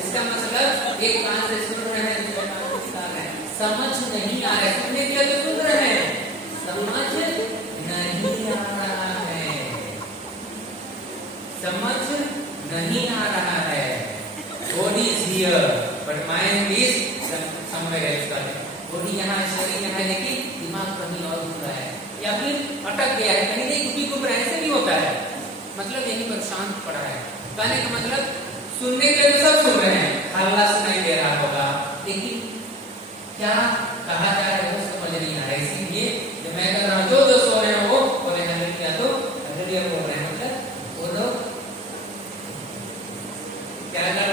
इसका मतलब एक कान से सुन रहे हैं, दूसरे कान से सुन रहे हैं, समझ नहीं आ रहा है। सुनने के लिए सुन रहे हैं, समझ नहीं आ रहा है, समझ नहीं आ रहा है। Body is here, but mind is somewhere else. Body यहाँ, शरीर यहाँ है, लेकिन दिमाग कहीं और घूम रहा है या फिर अटक गया है, कहीं नहीं घुटी घूम रहा है। ऐसे भी होता है, मतलब यहीं पर शांत पड़ा है। कहने का मतलब सुनने के लिए सब सुन रहे हैं, हल्ला सुनाई दे रहा होगा, लेकिन क्या कहा जा रहा है वो समझ नहीं आ रहा है। इसीलिए जब मैं कर रहा हूँ, जो सो रहे हैं वो बोले हालेलुया, तो हालेलुया बोल रहे हैं, मतलब वो लोग क्या कर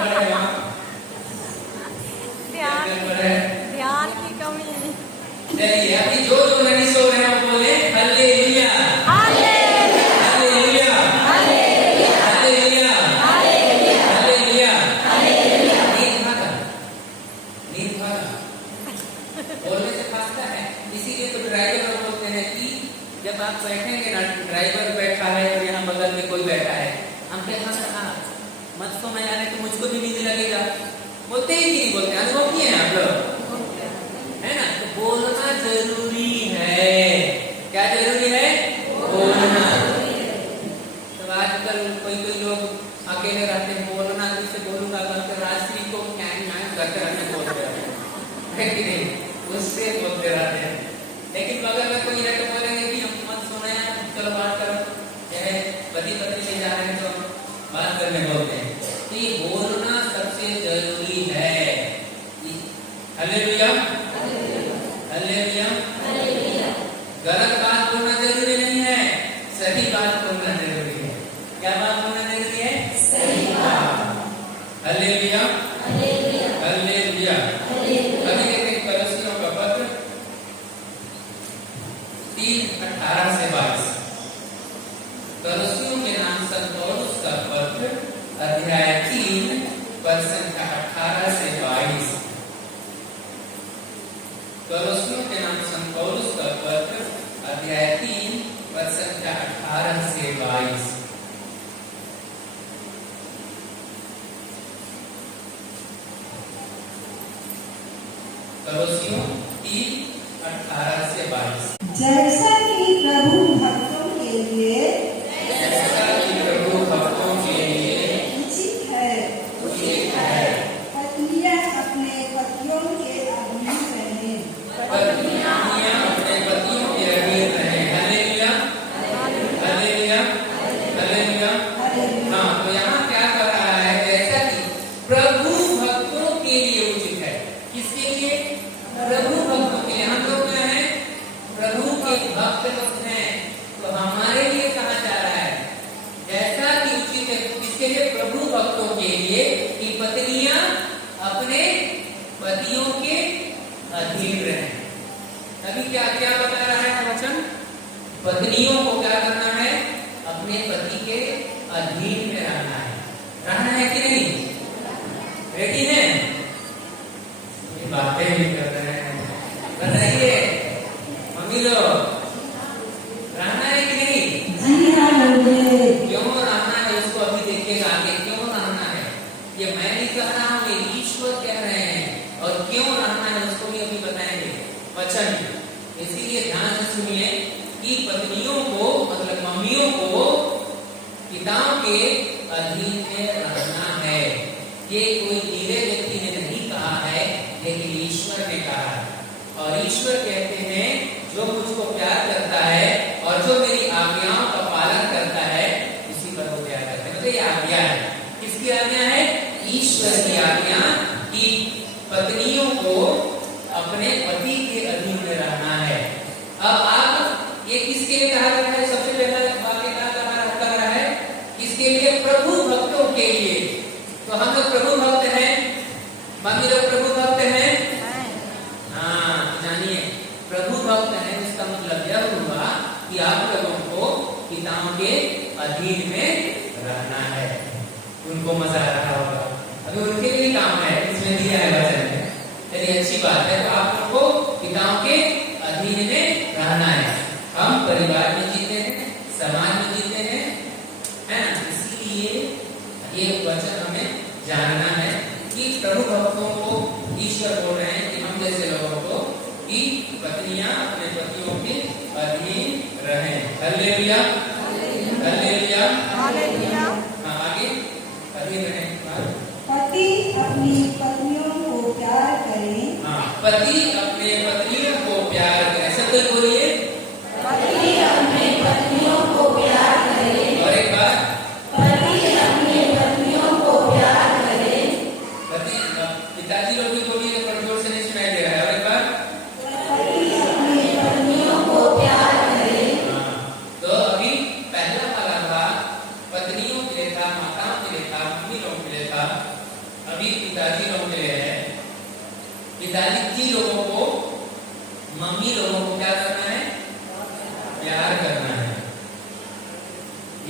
रहे हैं? ध्यान की कमी। चलिए अभी जो नहीं सो रहे हैं वो बोले hallelujah, hallelujah, hallelujah, hallelujah, hallelujah, hallelujah. नींद भागा बोलने से फासता है। इसीलिए तो ड्राइवर लोग बोलते हैं कि जब आप बैठेंगे ना, ड्राइवर बैठा है और यहाँ बगल में कोई बैठा है, हम कहना मत तो मैं आने तो मुझको भी नींद लगेगा, बोलते ही नहीं बोलते? अनुभव किए हैं आप लोग, है ना? तो बोलना जरूरी है। क्या जरूरी है? बोलना। तो आजकल कोई लोग अकेले रहते हैं, बोलना किससे बोलूंगा करके रात्रि को क्या करते रहते, बोलते रहते हैं कि नहीं? उससे बोलते रहते हैं। लेकिन बगल में कोई है तो बोलेंगे कि हम मत सुने, चलो बात करो, चाहे पति पत्नी ले जा रहे हैं तो बात करने बोलते हैं। तो ये बोलना सबसे जरूरी है। Hallelujah, hallelujah, hallelujah. गलत बात बोलना जरूरी नहीं है, सही 18 से 22। कलोसियों के नाम संत पौलुस का पत्र अध्याय 3 पद संख्या 18 से 22। कलोसियों के नाम संत पौलुस का पत्र अध्याय 3 पद संख्या 18 से 22। कलोसियों 3:18 से 22। जैसा कि प्रभु भक्तों के लिए उचित है पत्नियां अपने पतियों के अधीन रहें। पत्नियां अपने पतियों के अधीन रहें। Hallelujah, hallelujah, hallelujah. हाँ, तो यहाँ क्या कर रहा है? जैसा कि प्रभु भक्तों के लिए उचित है। किसके लिए? प्रभु भक्तों के लिए। हम लोग क्या हैं? प्रभु के भक्त लोग हैं, तो हमारे लिए कहा जा रहा है जैसा कि उचित है। किसके लिए? प्रभु भक्तों के लिए कि पत्नियां अपने पतियों के अधीन रहें। अभी क्या क्या बता रहा है वचन? पत्नियों को क्या करना है? अपने पति के अधीन में रहना है। रहना है कि नहीं? रेडी है? बातें भी कर रहे हैं, बताइए मम्मी लोग, रहना है कि नहीं? जी हाँ लोगे। क्यों रहना है उसको अभी देखिएगा आगे। क्यों रहना है ये मैं नहीं कह रहा हूँ, ये ईश्वर कह रहे हैं। और क्यों रहना है उसको भी अभी बताएंगे वचन में। इसीलिए ध्यान से सुनिए कि पत्नियों को मतलब मम्मियों को पिताओं के अधीन में रहना है। ये कोई नीले व्यक्ति ने नहीं कहा है, लेकिन ईश्वर ने कहा है। और ईश्वर कहते हैं जो मुझको प्यार करता है और जो मेरी आज्ञाओं का पालन करता है उसी पर वो प्यार करता है। मतलब ये आज्ञा है। किसकी आज्ञा है? ईश्वर की आज्ञा कि पत्नियों को अपने पति के अधीन में रहना है। अब आप ये किसके लिए कहा गया है? सबसे पहला वाक्य क्या कर रहा है? किसके लिए? प्रभु भक्तों के लिए। तो हम लोग प्रभु भक्त हैं, मम्मी लोग प्रभु भक्त हैं। हाँ, जानिए प्रभु भक्त हैं इसका मतलब यह हुआ कि आप लोगों को पिताओं के अधीन में रहना है। उनको मजा आ रहा होगा, अभी उनके लिए काम है, इसमें दिया है वचन में। चलिए अच्छी बात है। तो आप लोग को पिताओं के अधीन में रहना है। हम परिवार में जीते हैं, समाज में जीते हैं, है ना? इसीलिए ये वचन हमें जानना है कि प्रभु भक्तों को ईश्वर बोल रहे हैं कि हम जैसे लोगों को कि पत्नियां अपने पतियों के अधीन रहें। Hallelujah, hallelujah, hallelujah. हाँ, आगे अधीन रहें। पति अपनी पत्नियों को प्यार करें। हाँ, पति अपने पत्नियों को प्यार करें। ऐसा कोई बोलिए, पति अपनी पत्नियों को प्यार करें। और एक बार, पति अपनी पत्नियों को प्यार करें। पति पिताजी लोग भी बोलिए, पर जोर से नहीं सुनाई दे रहा है। और एक बार, पति अपनी पत्नियों को प्यार करें। हाँ, तो अभी पहला वाला था पत्नियों के लिए था, माताओं के लिए था, मम्मी लोगों के लिए था। अभी पिताजी लोगों के लिए है। पिताजी जी लोगों को, मम्मी लोगों को क्या करना है? प्यार करना है।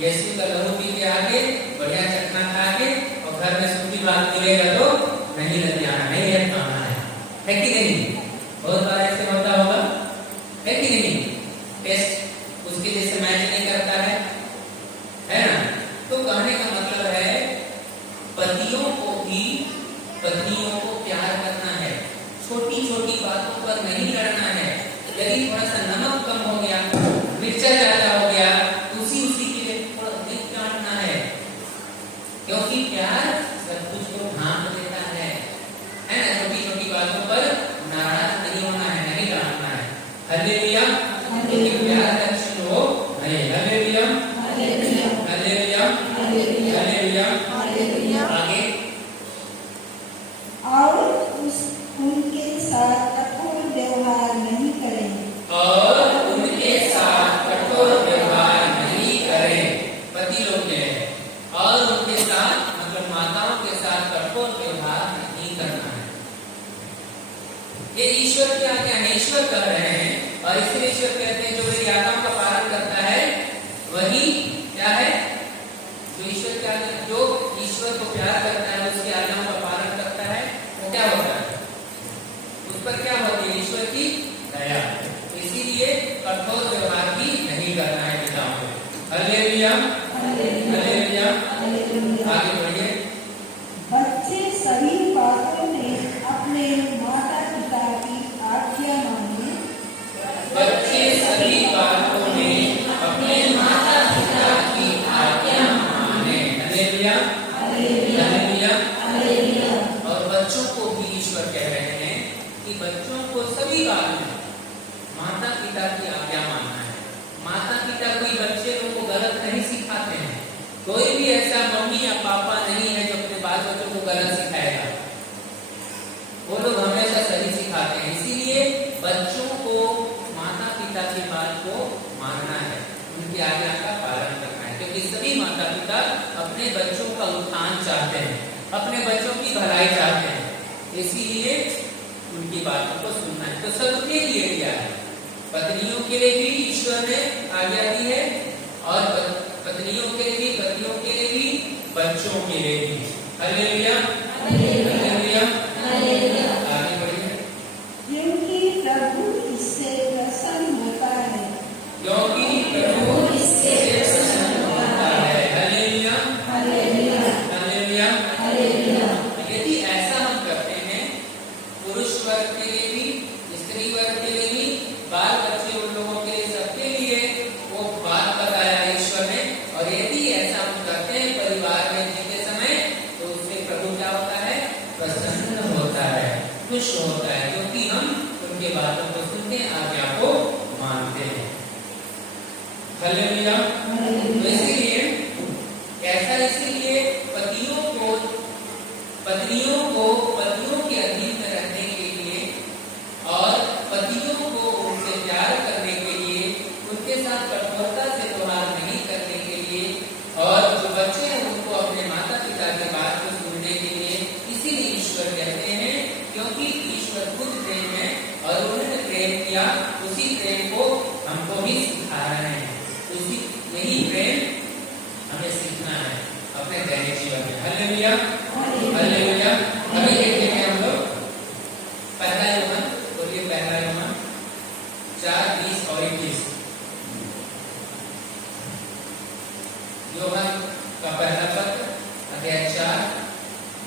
यीशु का लहू पी के आके बढ़िया चखना खा के और घर में सूखी बात मिलेगा तो नहीं लग जाना, नहीं है खाना है कि नहीं? बहुत बार ऐसे होता होगा, है कि नहीं? टेस्ट उसके जैसे मैच नहीं करता है ना? तो कहने का मतलब है पतियों को भी पत्नियों को प्यार करना है। छोटी छोटी बातों पर नहीं लड़ना है। यदि थोड़ा सा नमक कम हो गया, मिर्चा ज्यादा हो गया, उसी के लिए थोड़ा नहीं डांटना है, क्योंकि प्यार सब कुछ को ढांक देता है ना? छोटी छोटी बातों पर नाराज नहीं होना है, नहीं डांटना है। हालेलुया, क्योंकि प्यार का लक्षण हो नहीं। Hallelujah, hallelujah, hallelujah, hallelujah. आगे, और उनके साथ कठोर व्यवहार नहीं करें। और उनके साथ कठोर व्यवहार नहीं करें। पति लोग के हैं। और उनके साथ मतलब माताओं के साथ कठोर व्यवहार नहीं करना है। ये ईश्वर की आज्ञा है, ईश्वर कर रहे हैं। और इसलिए ईश्वर कहते हैं जो मेरी आज्ञाओं का पालन हालेलुया, हालेलुया। हालेलुया। आगे बढ़िए। बच्चे सभी बातों में अपने माता पिता की आज्ञा माने। बच्चे सभी बातों में अपने माता पिता की आज्ञा माने। Hallelujah, hallelujah. हालेलुया। हालेलुया। और बच्चों को भी ईश्वर कह रहे हैं कि बच्चों को सभी बात में माता पिता की आज्ञा मानना है। माता पिता कोई बच्चे को गलत नहीं सिखाते हैं। कोई भी ऐसा मम्मी या पापा नहीं है जो अपने बाल बच्चों को गलत सिखाएगा। वो लोग हमेशा सही सिखाते हैं। इसीलिए बच्चों को माता पिता की बात को मानना है, उनकी आज्ञा का पालन करना है, क्योंकि सभी माता पिता अपने बच्चों का उत्थान चाहते हैं, अपने बच्चों की भलाई चाहते हैं। इसीलिए उनकी बातों को सुनना है। तो सबके लिए दिया है, पत्नियों के लिए भी ईश्वर ने आज्ञा दी है, और पत्नियों के लिए भी, पतियों के लिए भी, बच्चों के लिए भी। Hallelujah, hallelujah, hallelujah. आगे बढ़िए। क्योंकि प्रभु इससे प्रसन्न होता है। क्योंकि प्रभु इससे प्रसन्न होता है। Hallelujah, hallelujah. हालेलुया। हालेलुया। यदि ऐसा हम करते हैं, पुरुष वर्ग के लिए भी, स्त्री वर्ग के लिए भी, बाल बच्चे उन लोगों के लिए, सबके लिए वो बात बताया है ईश्वर ने। और यदि ऐसा हम करते हैं परिवार में जीते समय, तो उससे प्रभु क्या होता है? प्रसन्न होता है, खुश होता है, क्योंकि हम उनके बातों को सुनते हैं, आज्ञा को मानते हैं। हालेलुया। तो इसीलिए ऐसा, इसीलिए पतियों को पतियों के अधीन में रहने के लिए, और पतियों को उनसे प्यार करने के लिए, उनके साथ कठोरता से व्यवहार नहीं करने के लिए, और जो बच्चे हैं उनको अपने माता पिता की बात को सुनने के लिए, इसीलिए ईश्वर कहते हैं, क्योंकि ईश्वर खुद प्रेम है और उन्होंने प्रेम किया, उसी प्रेम को हमको भी सिखा रहे हैं। उसी यही प्रेम हमें सीखना है अपने दैनिक जीवन में। Hallelujah, hallelujah. अभी देखते हैं हम लोग पहला यूहन्ना, बोलिए पहला यूहन्ना 4:20 और 21। यूहन्ना का पहला पत्र अध्याय 4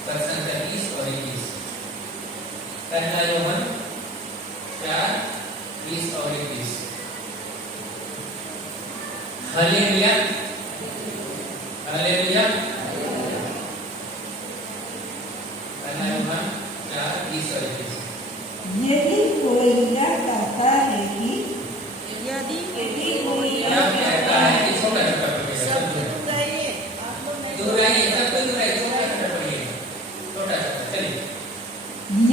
वचन 20 और 21। पहला यूहन्ना 4:20 और 21। Hallelujah, hallelujah. पहला यूहन्ना 4:20 और 21। यदि कोई यह कहता है कि यदि कोई क्या कहता है कि छोटा छोटा पढ़िए, दूर रहिए, आप लोग नहीं दूर रहिए, सब कोई दूर रहिए, छोटा छोटा पढ़िए, छोटा छोटा। चलिए,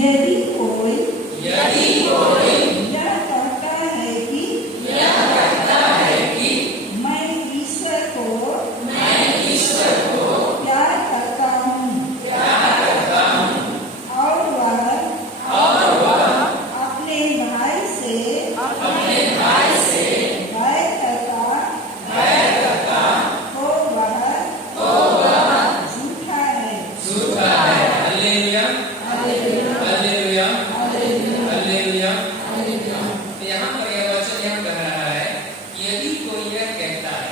यदि कोई यदि कोई यह कहता है कि मैं ईश्वर को प्यार करता हूँ, और वह अपने भाई से बैर करता, तो वह झूठा है। झूठा है। Hallelujah, hallelujah. Hallelujah, hallelujah. Hallelujah. तो यहाँ पर यह वचन यह कह रहा है कि यदि कोई यह कहता है,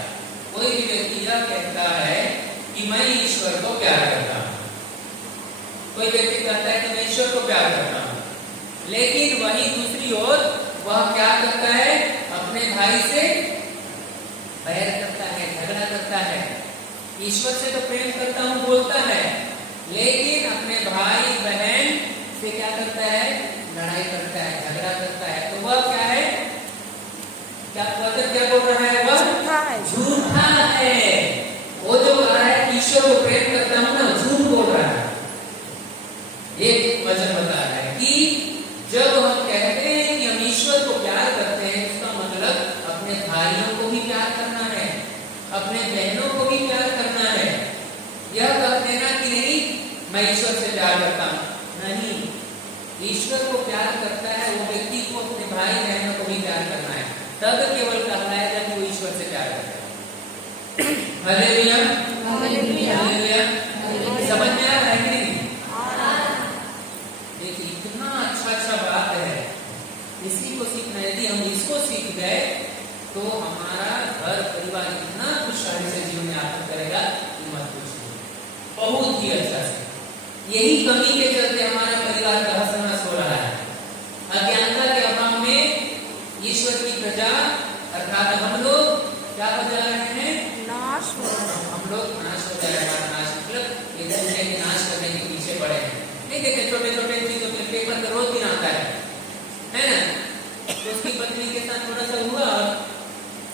कोई भी व्यक्ति यह कहता है कि मैं ईश्वर को प्यार करता हूँ, कोई व्यक्ति कहता है कि मैं ईश्वर को प्यार करता हूँ, लेकिन वही दूसरी ओर वह क्या करता है? अपने भाई से बैर करता है, झगड़ा करता है। ईश्वर से तो प्रेम करता हूँ बोलता है, लेकिन अपने भाई बहन से क्या करता है? लड़ाई करता है, झगड़ा करता है। तो वह क्या है? क्या बोल रहा है? वह झूठा है। वो जो कह रहा है ईश्वर को प्रेम करता हूँ ना, झूठ बोल रहा है। एक वचन बता रहा है कि जब हम कहते हैं कि हम ईश्वर को प्यार करते हैं, इसका मतलब अपने भाइयों को भी प्यार करना है, अपने बहनों को भी प्यार करना है। यह कह देना कि नहीं मैं ईश्वर से प्यार करता हूँ, नहीं। ईश्वर को प्यार करता है वो व्यक्ति को अपने भाई बहनों को भी प्यार करना है, तब केवल कहलाएगा कि वो ईश्वर से प्यार करता है। Hallelujah, hallelujah. हालेलुया। समझ में आ रहा है कि नहीं? देखिए इतना अच्छा बात है, इसी को सीखना। यदि हम इसको सीख गए तो हमारा घर परिवार इतना खुश कमी के चलते हमारा परिवार तहस नहस हो रहा है। अज्ञानता के अभाव में ईश्वर की प्रजा अर्थात हम लोग क्या हो जा रहे हैं? नाश हो रहा है। हम लोग नाश हो जा रहे हैं। नाश मतलब एक दूसरे के नाश करने के पीछे पड़े हैं। नहीं देखते छोटे छोटे चीजों के पेपर में रोज दिन आता है ना? तो उसकी पत्नी के साथ थोड़ा सा हुआ,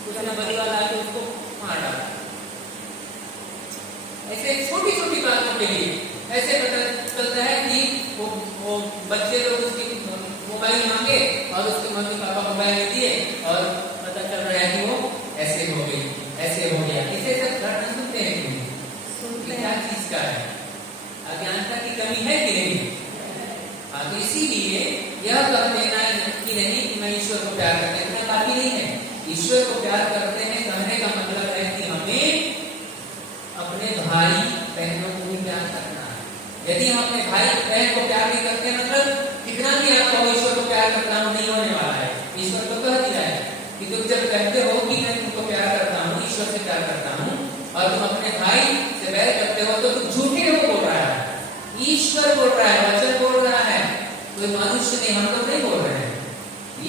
उसने परिवार आके उसको मार डाला। ऐसे छोटी छोटी बातों के लिए ऐसे पता चलता है कि वो बच्चे लोग उसकी मोबाइल मांगे और उसके मम्मी पापा मोबाइल दिए और पता चल रहा है कि वो ऐसे हो गई, ऐसे हो गया। इसे सब घटना सुनते हैं कि क्या चीज का है? अज्ञानता की कमी है कि नहीं? हाँ, तो इसीलिए यह कह देना कि नहीं कि मैं ईश्वर को प्यार करते हैं काफी नहीं है। ईश्वर को प्यार करते हैं कहने का मतलब है कि हमें अपने भाई बहनों को भी प्यार करना है। यदि हम अपने भाई बहन को प्यार नहीं करते मतलब कितना भी आपको ईश्वर को प्यार करता हूँ नहीं होने वाला है। ईश्वर को कह दिया है कि तुम जब कहते हो कि मैं तुमको प्यार करता हूँ, ईश्वर से प्यार करता हूँ, और तुम अपने भाई से बैर करते हो तो तुम झूठे हो बोल रहा है। ईश्वर बोल रहा है, वचन बोल रहा है, कोई मनुष्य नहीं, हम लोग नहीं बोल रहे हैं,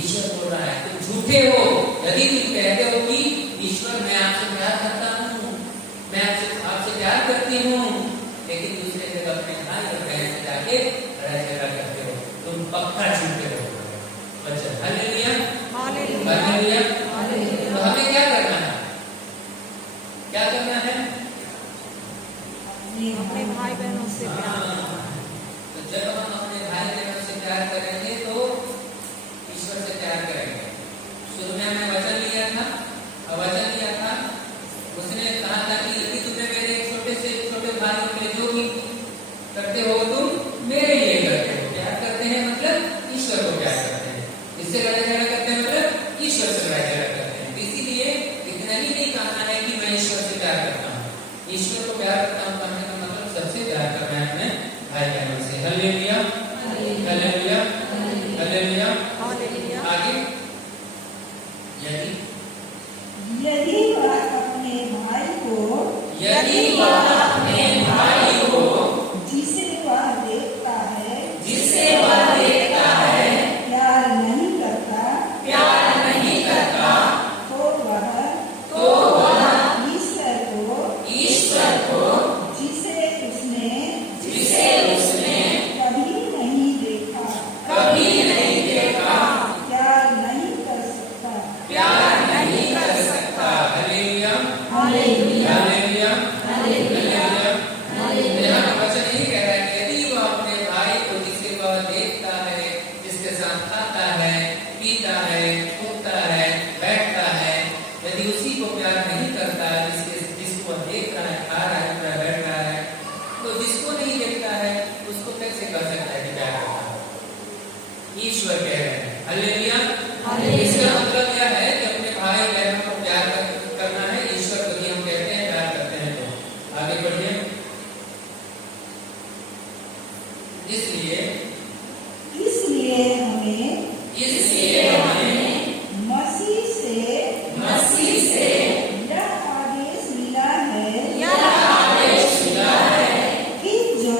ईश्वर बोल रहा है। तुम झूठे हो यदि तुम कहते हो कि ईश्वर मैं आपसे प्यार करता हूँ, मैं आपसे प्यार करती हूँ, लेकिन दूसरे जगह अपने भाई और बहन से जाके लड़ाई झगड़ा करते हो, तुम पक्का झूठे हो। वचन हालेलुया, हालेलुया। तो हमें क्या करना है? क्या करना है? अपने भाई बहनों से प्यार। तो जब हम अपने भाई बहनों से प्यार करेंगे तो ईश्वर से प्यार करेंगे। शुरू में हमने वचन लिया था, उसने कहा था कि यदि तुमने मेरे छोटे से छोटे भाइयों के जो भी करते हो तुम मेरे लिए करते हो। प्यार करते हैं मतलब ईश्वर को प्यार करते हैं। इससे लड़ाई झगड़ा करते हैं मतलब ईश्वर से लड़ाई झगड़ा करते हैं। इसीलिए इतना ही नहीं कहना है कि मैं ईश्वर से प्यार करता हूँ, ईश्वर को प्यार करता हूँ कहने का मतलब सबसे प्यार करना है अपने भाई बहनों से। Hallelujah, hallelujah, hallelujah. आगे यदि वह अपने भाई को जिसे वह देखता है प्यार नहीं करता तो वह ईश्वर को जिसे उसने कभी नहीं देखा प्यार नहीं कर सकता। Hallelujah, hallelujah, hallelujah. यहाँ का वचन यही कह रहा है कि यदि वह अपने भाई को जिसे वह देखता है, जिसके साथ खाता है, पीता है, उठता है, बैठता है, यदि उसी को प्यार नहीं करता, जिसको देख रहा है, खा रहा है, बैठ रहा है, तो जिसको नहीं देखता है उसको कैसे कर सकता है कि प्यार करता है? ईश्वर कह रहे हैं। हालेलुया। इसका मतलब क्या है कि अपने भाई बहनों को प्यार करना है। ईश्वर को हम कहते हैं प्यार करते हैं। तो आगे बढ़िए। इसलिए हमें मसीह से यह आदेश मिला है कि जो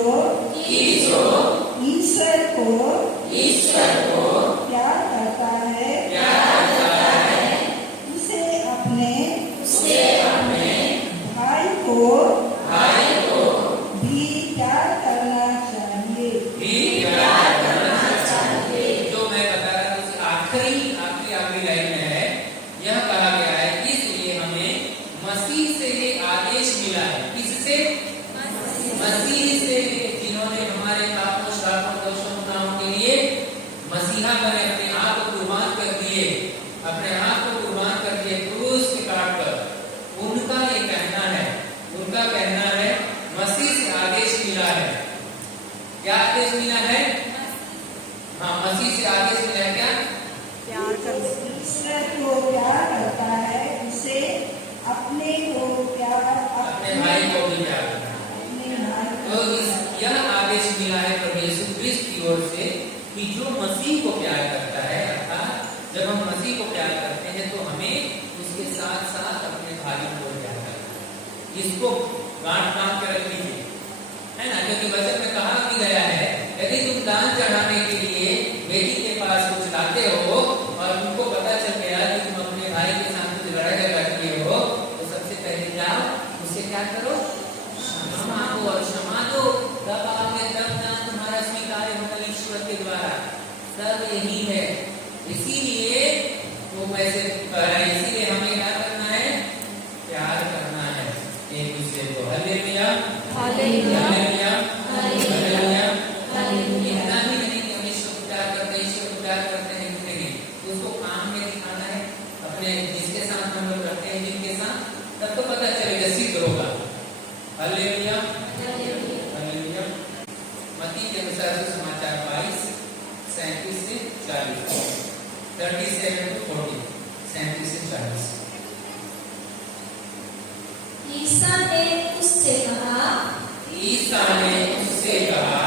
ईश्वर को प्यार करता है उसे अपने भाई को भी प्यार करना चाहिए। जो मैं बता रहा था उसकी आखिरी लाइन में है, यह कहा गया है इसलिए हमें मसीह से ये आदेश मिला है। किससे? मसीह से, जिन्होंने हमारे पापों, श्रापों, दोषों, गुनाहों के लिए मसीहा बने, अपने आप को कुर्बान कर दिए, क्रूस पे काट कर। उनका ये कहना है, मसीह से आदेश मिला है। क्या आदेश मिला है? हाँ, मसीह से आदेश मिला है क्या? प्यार करते ईश्वर को प्यार करता है उसे अपने भाई को भी प्यार करना है। तो यह आदेश मिला है प्रभु यीशु क्रिस्त की ओर से कि जो मसीह को प्यार करता है, अर्थात जब हम मसीह को प्यार करते हैं तो हमें उसके साथ साथ अपने भाई को प्यार करना है। इसको गांठ बांध कर रख लीजिए, है ना, क्योंकि वचन में कहा भी गया है ईसा ने उससे कहा, ईसा ने उससे कहा,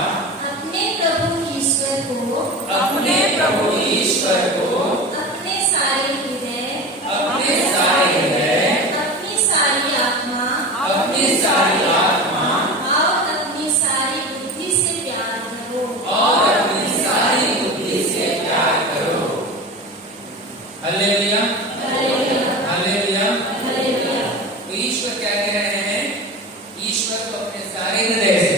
अपने प्रभु ईश्वर को अपने प्रभु ईश्वर को अपने सारे हृदय, अपने सारे हृदय, अपनी सारी आत्मा अपनी सारी आत्मा और अपनी सारी बुद्धि से प्यार करो। और अपनी सारी बुद्धि से प्यार करो। Hallelujah, hallelujah, hallelujah. हालेलुया। तो ईश्वर क्या कह रहे हैं? ईश्वर को अपने सारे हृदय से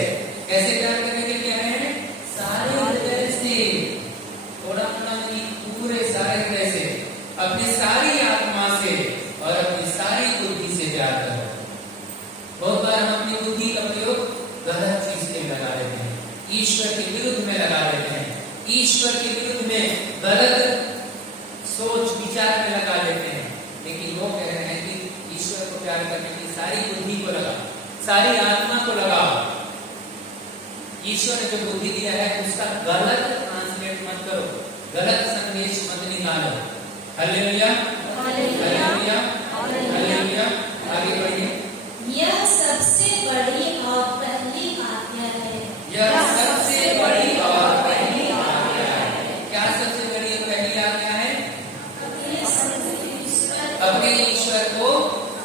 कैसे प्यार करने के लिए कह रहे हैं? सारे हृदय से, थोड़ा थोड़ा नहीं, पूरे सारे हृदय से, अपनी सारी आत्मा से और अपनी सारी बुद्धि से प्यार करो। बहुत बार हम अपनी बुद्धि का प्रयोग गलत चीज के लगा देते हैं, ईश्वर के विरुद्ध में लगा देते हैं, ईश्वर के विरुद्ध में गलत सोच विचार में लगा देते हैं। लेकिन वो कह रहे हैं कि ईश्वर को प्यार करने की सारी बुद्धि को लगा, सारी आत्मा को लगाओ। ईश्वर ने जो बुद्धि दिया है उसका गलत ट्रांसलेट मत करो, गलत संदेश मत निकालो। Hallelujah, hallelujah, hallelujah. आगे बढ़िए। यह सबसे बड़ी और पहली आज्ञा है। यह सबसे बड़ी और पहली आज्ञा है। क्या सबसे बड़ी और पहली आज्ञा है? अपने ईश्वर को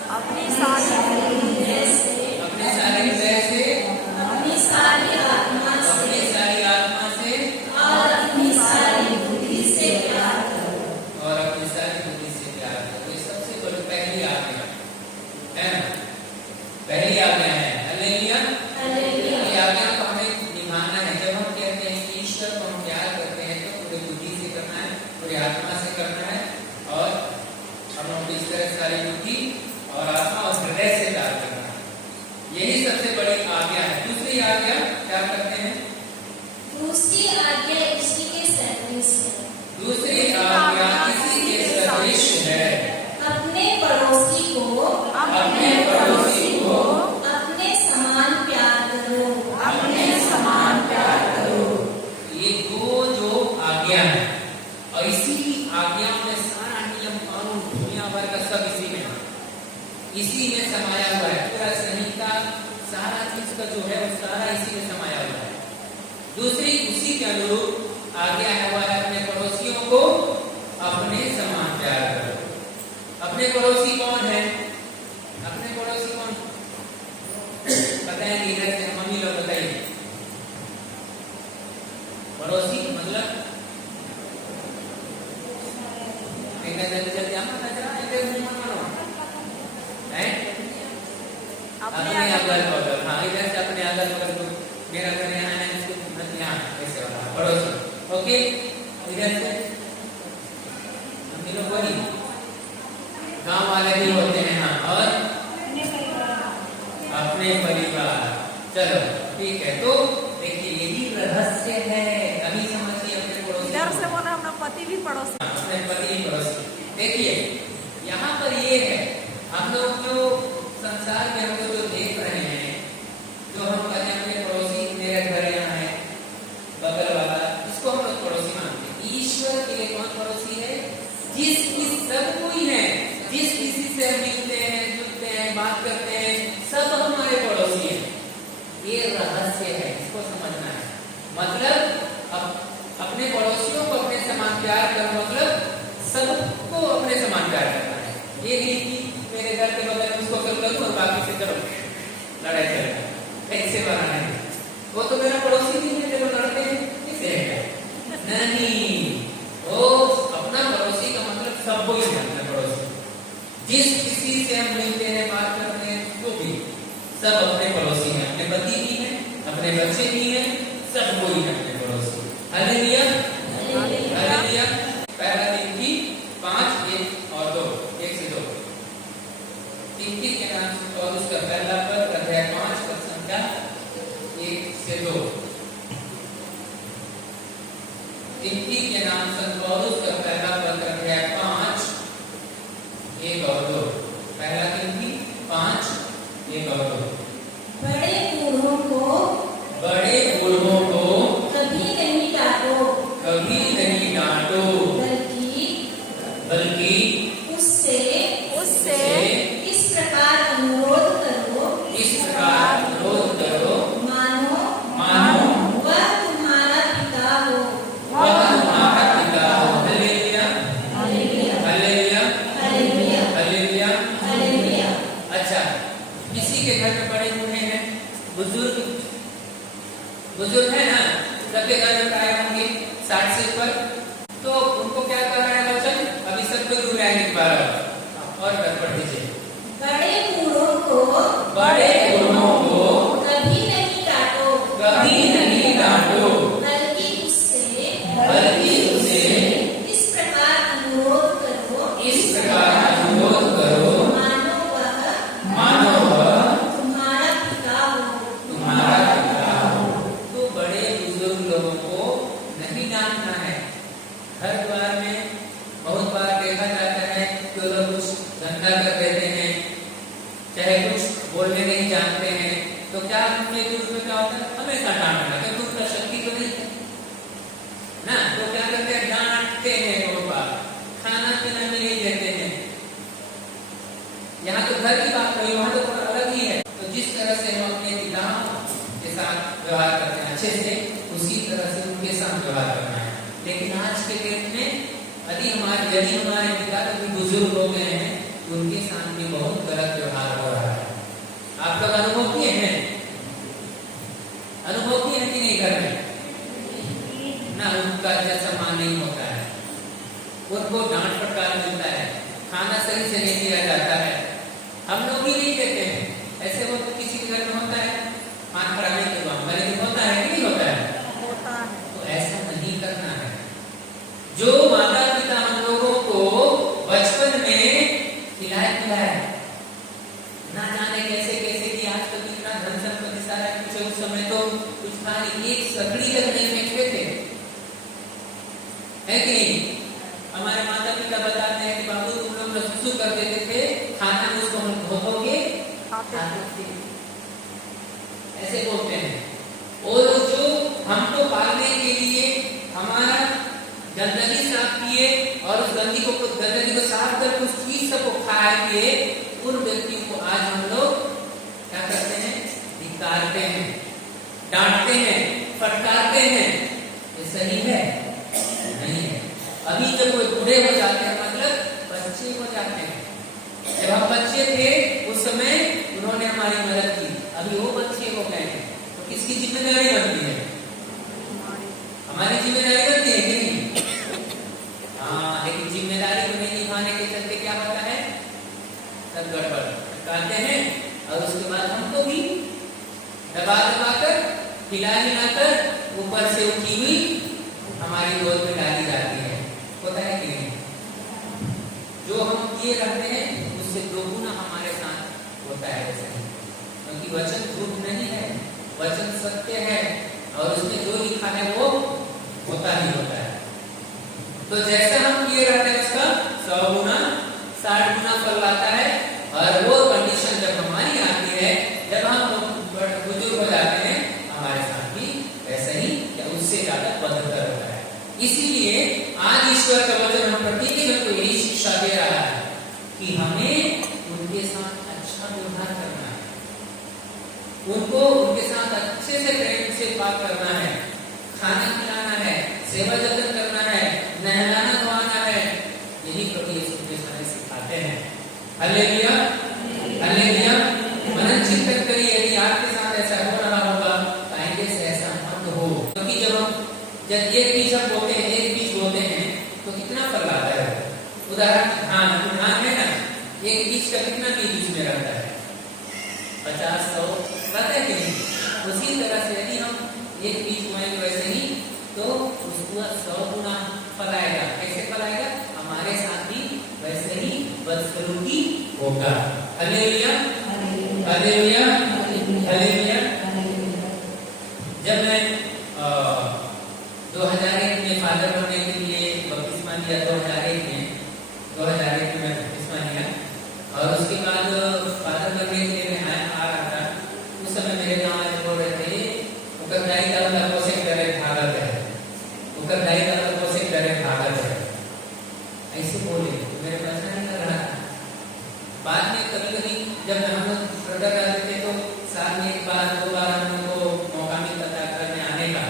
अपने सारे हृदय से, अपने सारे हृदय से, अपनी सारी आत्मा अपनी से सारी आत्मा से और अपनी सारी बुद्धि से प्यार करो। और अपनी सारी बुद्धि से प्यार करो। ये सबसे बड़ी पहली आज्ञा है ना, पहली आज्ञा है। Hallelujah, hallelujah. ये आज्ञा को हमें निभाना है। जब हम कहते हैं कि ईश्वर को हम प्यार करते हैं तो पूरी बुद्धि से करना है, पूरी आत्मा से करना है और हम लोग इस तरह सारी बुद्धि और आत्मा और हृदय से प्यार करना है। यही सबसे बड़ी आज्ञा है। दूसरी आज्ञा क्या करते हैं? दूसरी आज्ञा इसी के सदृश है। दूसरी आज्ञा इसी के सदृश है। अपने पड़ोसी को अपने पड़ोसी को अपने समान प्यार करो। अपने समान प्यार करो। ये दो जो आज्ञा है और इसी आज्ञा में सारा नियम कानून दुनिया भर का सब इसी में है, इसी में समाया हुआ है। पूरा संहिता सारा चीज का जो है वो सारा इसी में समाया हुआ है। दूसरी उसी के अनुरूप आज्ञा है वह है अपने पड़ोसियों को अपने समान प्यार करो। अपने पड़ोसी कौन है? अपने पड़ोसी कौन बताएंगे? इधर से मम्मी लोग बताइए। पड़ोसी मतलब जल्दी जल्दी अपने अगल बगल। हाँ, इधर से अपने अगल बगल को, मेरा घर यहाँ है, इसको यहाँ ऐसे वाला पड़ोसी। ओके, इधर से हम लोग बड़ी गांव वाले भी होते हैं। हाँ, और अपने परिवार। चलो ठीक है। तो देखिए यही रहस्य है। अभी समझिए अपने पड़ोसी। इधर से बोला अपना पति भी पड़ोसी। अपने पति भी पड़ोसी। देखिए यहाँ पर ये है, हम लोग जो संसार में हम लोग जो देख रहे हैं, जो हम कहते हैं अपने पड़ोसी, मेरे घर यहाँ है, बगल वाला, इसको हम लोग पड़ोसी मानते हैं। ईश्वर के लिए कौन पड़ोसी है? जिसकी सब कोई है, जिस किसी से मिलते हैं, जुलते हैं, बात करते हैं, सब हमारे पड़ोसी हैं। ये रहस्य है, इसको समझना है। मतलब अपने पड़ोसियों को अपने समान प्यार करना, मतलब सबको अपने समान प्यार करना है। ये नहीं कि मेरे घर के बगल में उसको करूँ और बाकी से चलो लड़ाई चलेगा, ऐसे बनाना है। वो तो मेरा पड़ोसी नहीं है, चलो लड़ते हैं, किसे नहीं। वो अपना पड़ोसी का मतलब सबको ही है अपना पड़ोसी। जिस किसी से हम मिलते हैं, बात करते हैं, वो भी सब अपने पड़ोसी हैं। अपने पति भी हैं, अपने बच्चे भी हैं, सब कोई है अपने पड़ोसी। Hallelujah, hallelujah. पहला तिमोथी 5:1 और 2, 1 से 2। तिमोथी के नाम से पौलुस का पहला पत्र, अध्याय 5 पद संख्या 1 से 2। तिमोथी के नाम से पौलुस का पहला पत्र, अध्याय 5 1 और 2। पहला तिमोथी 5 1 और 2। बड़े बूढ़ों को कभी नहीं डांटो, बल्कि उससे इस प्रकार अनुरोध करो बुजुर्ग है ना, सबके घर में प्राय होंगे 60 से ऊपर, तो उनको क्या कर रहा है वचन? अभी सबको दूर रहेंगे दोबारा और पढ़ दीजिए। बड़े बूढ़ों को कभी नहीं डांटो, बल्कि उससे इस प्रकार अनुरोध करो, मानो वह तुम्हारा पिता हो। तो बड़े बुजुर्ग लोगों को नहीं डांटना है। हर द्वार में बहुत बार देखा जाता है कि लोग कुछ धंधा कर देते हैं, चाहे कुछ बोलने नहीं जानते हैं, तो क्या उनके दूर में क्या होता है? हमेशा डांटना, क्योंकि उनका शक्ति तो नहीं है ना, तो क्या करते हैं? डांटते हैं बहुत बार, खाना पीना में नहीं देते हैं। यहाँ तो घर की बात हुई, वहां तो थोड़ा अलग ही है। तो जिस तरह से हम अपने पिताओं के साथ व्यवहार करते हैं अच्छे से, उसी तरह से उनके साथ व्यवहार करना है। लेकिन आज के डेट में यदि हमारे पिता कभी बुजुर्ग हो गए हैं, उनके साथ भी बहुत गलत व्यवहार हो रहा है। आप लोग अनुभव किए हैं कि नहीं घर में ना? उनका जैसा मान नहीं होता है, उनको डांट फटकार मिलता है, खाना सही से नहीं दिया जाता है। हम लोग ही नहीं देते हैं, ऐसे वो तो किसी के घर में होता है, मान खराबी के बाद हमारे घर होता है कि नहीं होता है? तो ऐसा नहीं करना है। जो माता पिता हम लोगों को बचपन में खिलाया ना जाने कैसे कैसे कि आज तो कितना धन संपत्ति सारा कुछ, उस समय तो कुछ था नहीं, एक सकड़ी तक नहीं फेंकते थे, है कि नहीं? हमारे माता पिता बताते हैं कि बाबू तुम लोग सुसु कर देते थे, खाना में उसको हम धो के खाते थे, ऐसे बोलते हैं। और जो हमको पालने के लिए हमारा गंदगी साफ किए और उस गंदगी को साफ करके उस चीज को खाए पिए, उन व्यक्तियों को आज हम लोग क्या करते हैं? धिक्कारते हैं, डांटते हैं, फटकारते हैं। ये सही है? नहीं है। अभी जब कोई बूढ़े हो जाते हैं, मतलब बच्चे हो जाते हैं। जब हम बच्चे थे उस समय उन्होंने हमारी मदद की, अभी वो बच्चे हो गए हैं, तो किसकी जिम्मेदारी बनती है? हमारी जिम्मेदारी बनती है कि नहीं? हाँ, लेकिन जिम्मेदारी को नहीं निभाने के चलते क्या होता है? सब गड़बड़ करते हैं और उसके बाद हमको भी दबा कर हिला कर ऊपर से उठी हुई हमारी गोद में डाली जाती है। होता है कि नहीं? जो हम किए रहते हैं उससे दोगुना हमारे साथ होता है वैसे ही, क्योंकि वचन झूठ नहीं है, वचन सत्य है और उसमें जो लिखा है वो होता ही होता है। तो जैसा हम किए रहते हैं उसका 100 गुना 60 गुना फल आता है। और वो कंडीशन जब हमारी आती है, जब हम बुजुर्ग हो जाते हैं, हमारे साथ भी वैसे ही या उससे ज्यादा बदतर होता है। इसीलिए आज ईश्वर का वचन हम प्रतिदिन को यही शिक्षा दे रहा है कि हमें उनके साथ अच्छा व्यवहार करना है, उनको उनके साथ अच्छे से प्रेम से बात करना है, खाना खिलाना है, सेवा जतन करना है, नहलाना धोना है। यही प्रभु यीशु मसीह सिखाते हैं। Hallelujah, hallelujah. मनन चिंतन करिए, यदि आपके साथ ऐसा हो रहा होगा तो आगे से ऐसा मत हो, क्योंकि जब एक बीज हम बोते हैं, एक बीज बोते हैं तो कितना फल आता है? उदाहरण धान है ना, एक बीज का कितना बीज उसमें रहता है? 50-100 रहता है कि नहीं? उसी तरह से यदि हम एक बीज बोएंगे वैसे ही, तो उसको 100 गुना फल आएगा। कैसे फल आएगा? हमारे साथ भी वैसे ही बदसलूकी होगा। Hallelujah, hallelujah, hallelujah. जब मैं 2001 में फादर बनने के लिए बपतिस्मा लिया, 2001 में मैं बपतिस्मा लिया और उसके बाद फादर बनने के लिए मैं आ रहा था। उस समय मेरे गाँव में बोल रहे थे उकरदाई दादा कोसे करे भागत है, उकरदाई दादा कोसे करे भागत है, ऐसे बोले तो मेरे पास नहीं लग रहा था। बाद में कभी जब हम लोग प्रोडक्ट आते थे तो साल में 1-2 बार हम लोग को मौका मिलता था घर में आने का,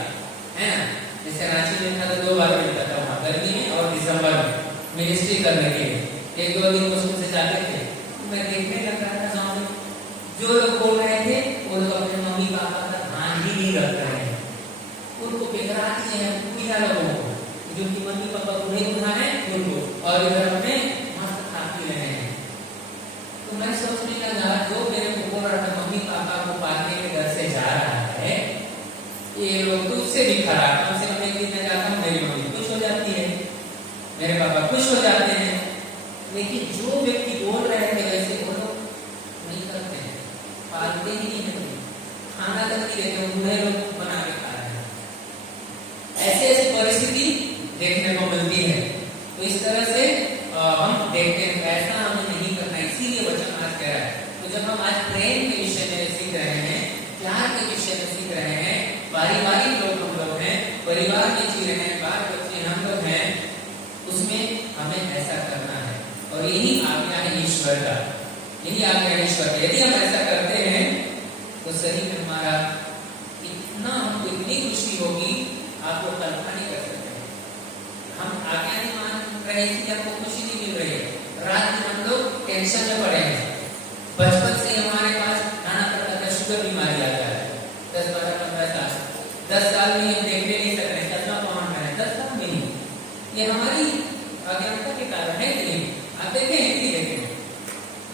है ना? जैसे रांची में था तो 2 बार मिलता था, वहाँ गर्मी में और दिसंबर में मिनिस्ट्री करने के लिए 1-2 दिन मुश्किल से जाते थे। मैं देखने लग रहा था गाँव में जो लोग बोल रहे थे वो लोग अपने मम्मी पापा का ध्यान ही नहीं रख रहे हैं, देते हैं, बूढ़े लोग बना के खा रहे हैं। ऐसी ऐसी परिस्थिति देखने को मिलती है। तो इस तरह से हम देखते हैं ऐसा हमें नहीं करना, इसीलिए वचन आज कह रहा है। तो जब हम आज प्रेम के विषय में सीख रहे हैं, प्यार के विषय में सीख रहे हैं, पारिवारिक लोग हम लोग हैं, परिवार में जी रहे हैं, बाल बच्चे हम लोग हैं, उसमें हमें ऐसा करना है। और यही आज्ञा है ईश्वर का, यही आज्ञा है ईश्वर की। यदि हम ऐसा करते हैं तो सही में हमारा इतना, हमको इतनी खुशी होगी, आपको कल्पना नहीं कर सकते। हम आज्ञा नहीं मान रहे इसलिए हमको खुशी नहीं मिल रही है। रात में हम लोग टेंशन में पड़े हैं। बचपन से हमारे पास नाना प्रकार का शुगर बीमारी आता है। 10, 12, 15 साल, 10 साल में हम देखने नहीं सकते, चश्मा पहन रहे हैं 10 साल में ही। ये हमारी अज्ञानता के कारण है कि नहीं? आप देखें कि देखें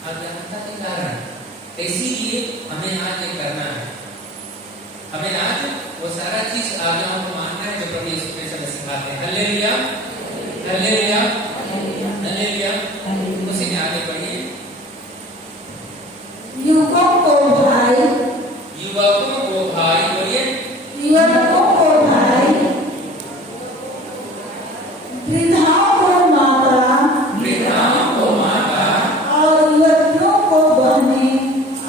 अज्ञानता के कारण। इसीलिए हमें आज ये करना है, हमें आज वो सारा चीज आज्ञाओं को मानना है जो प्रभु यीशु मसीह हमें सिखाते हैं। Hallelujah, hallelujah, hallelujah. उसी में आगे बढ़िए। युवकों को भाई, युवकों को भाई, बोलिए युवकों को भाई, वृद्धाओं को माता, वृद्धाओं को माता, और युवतियों को बहनें,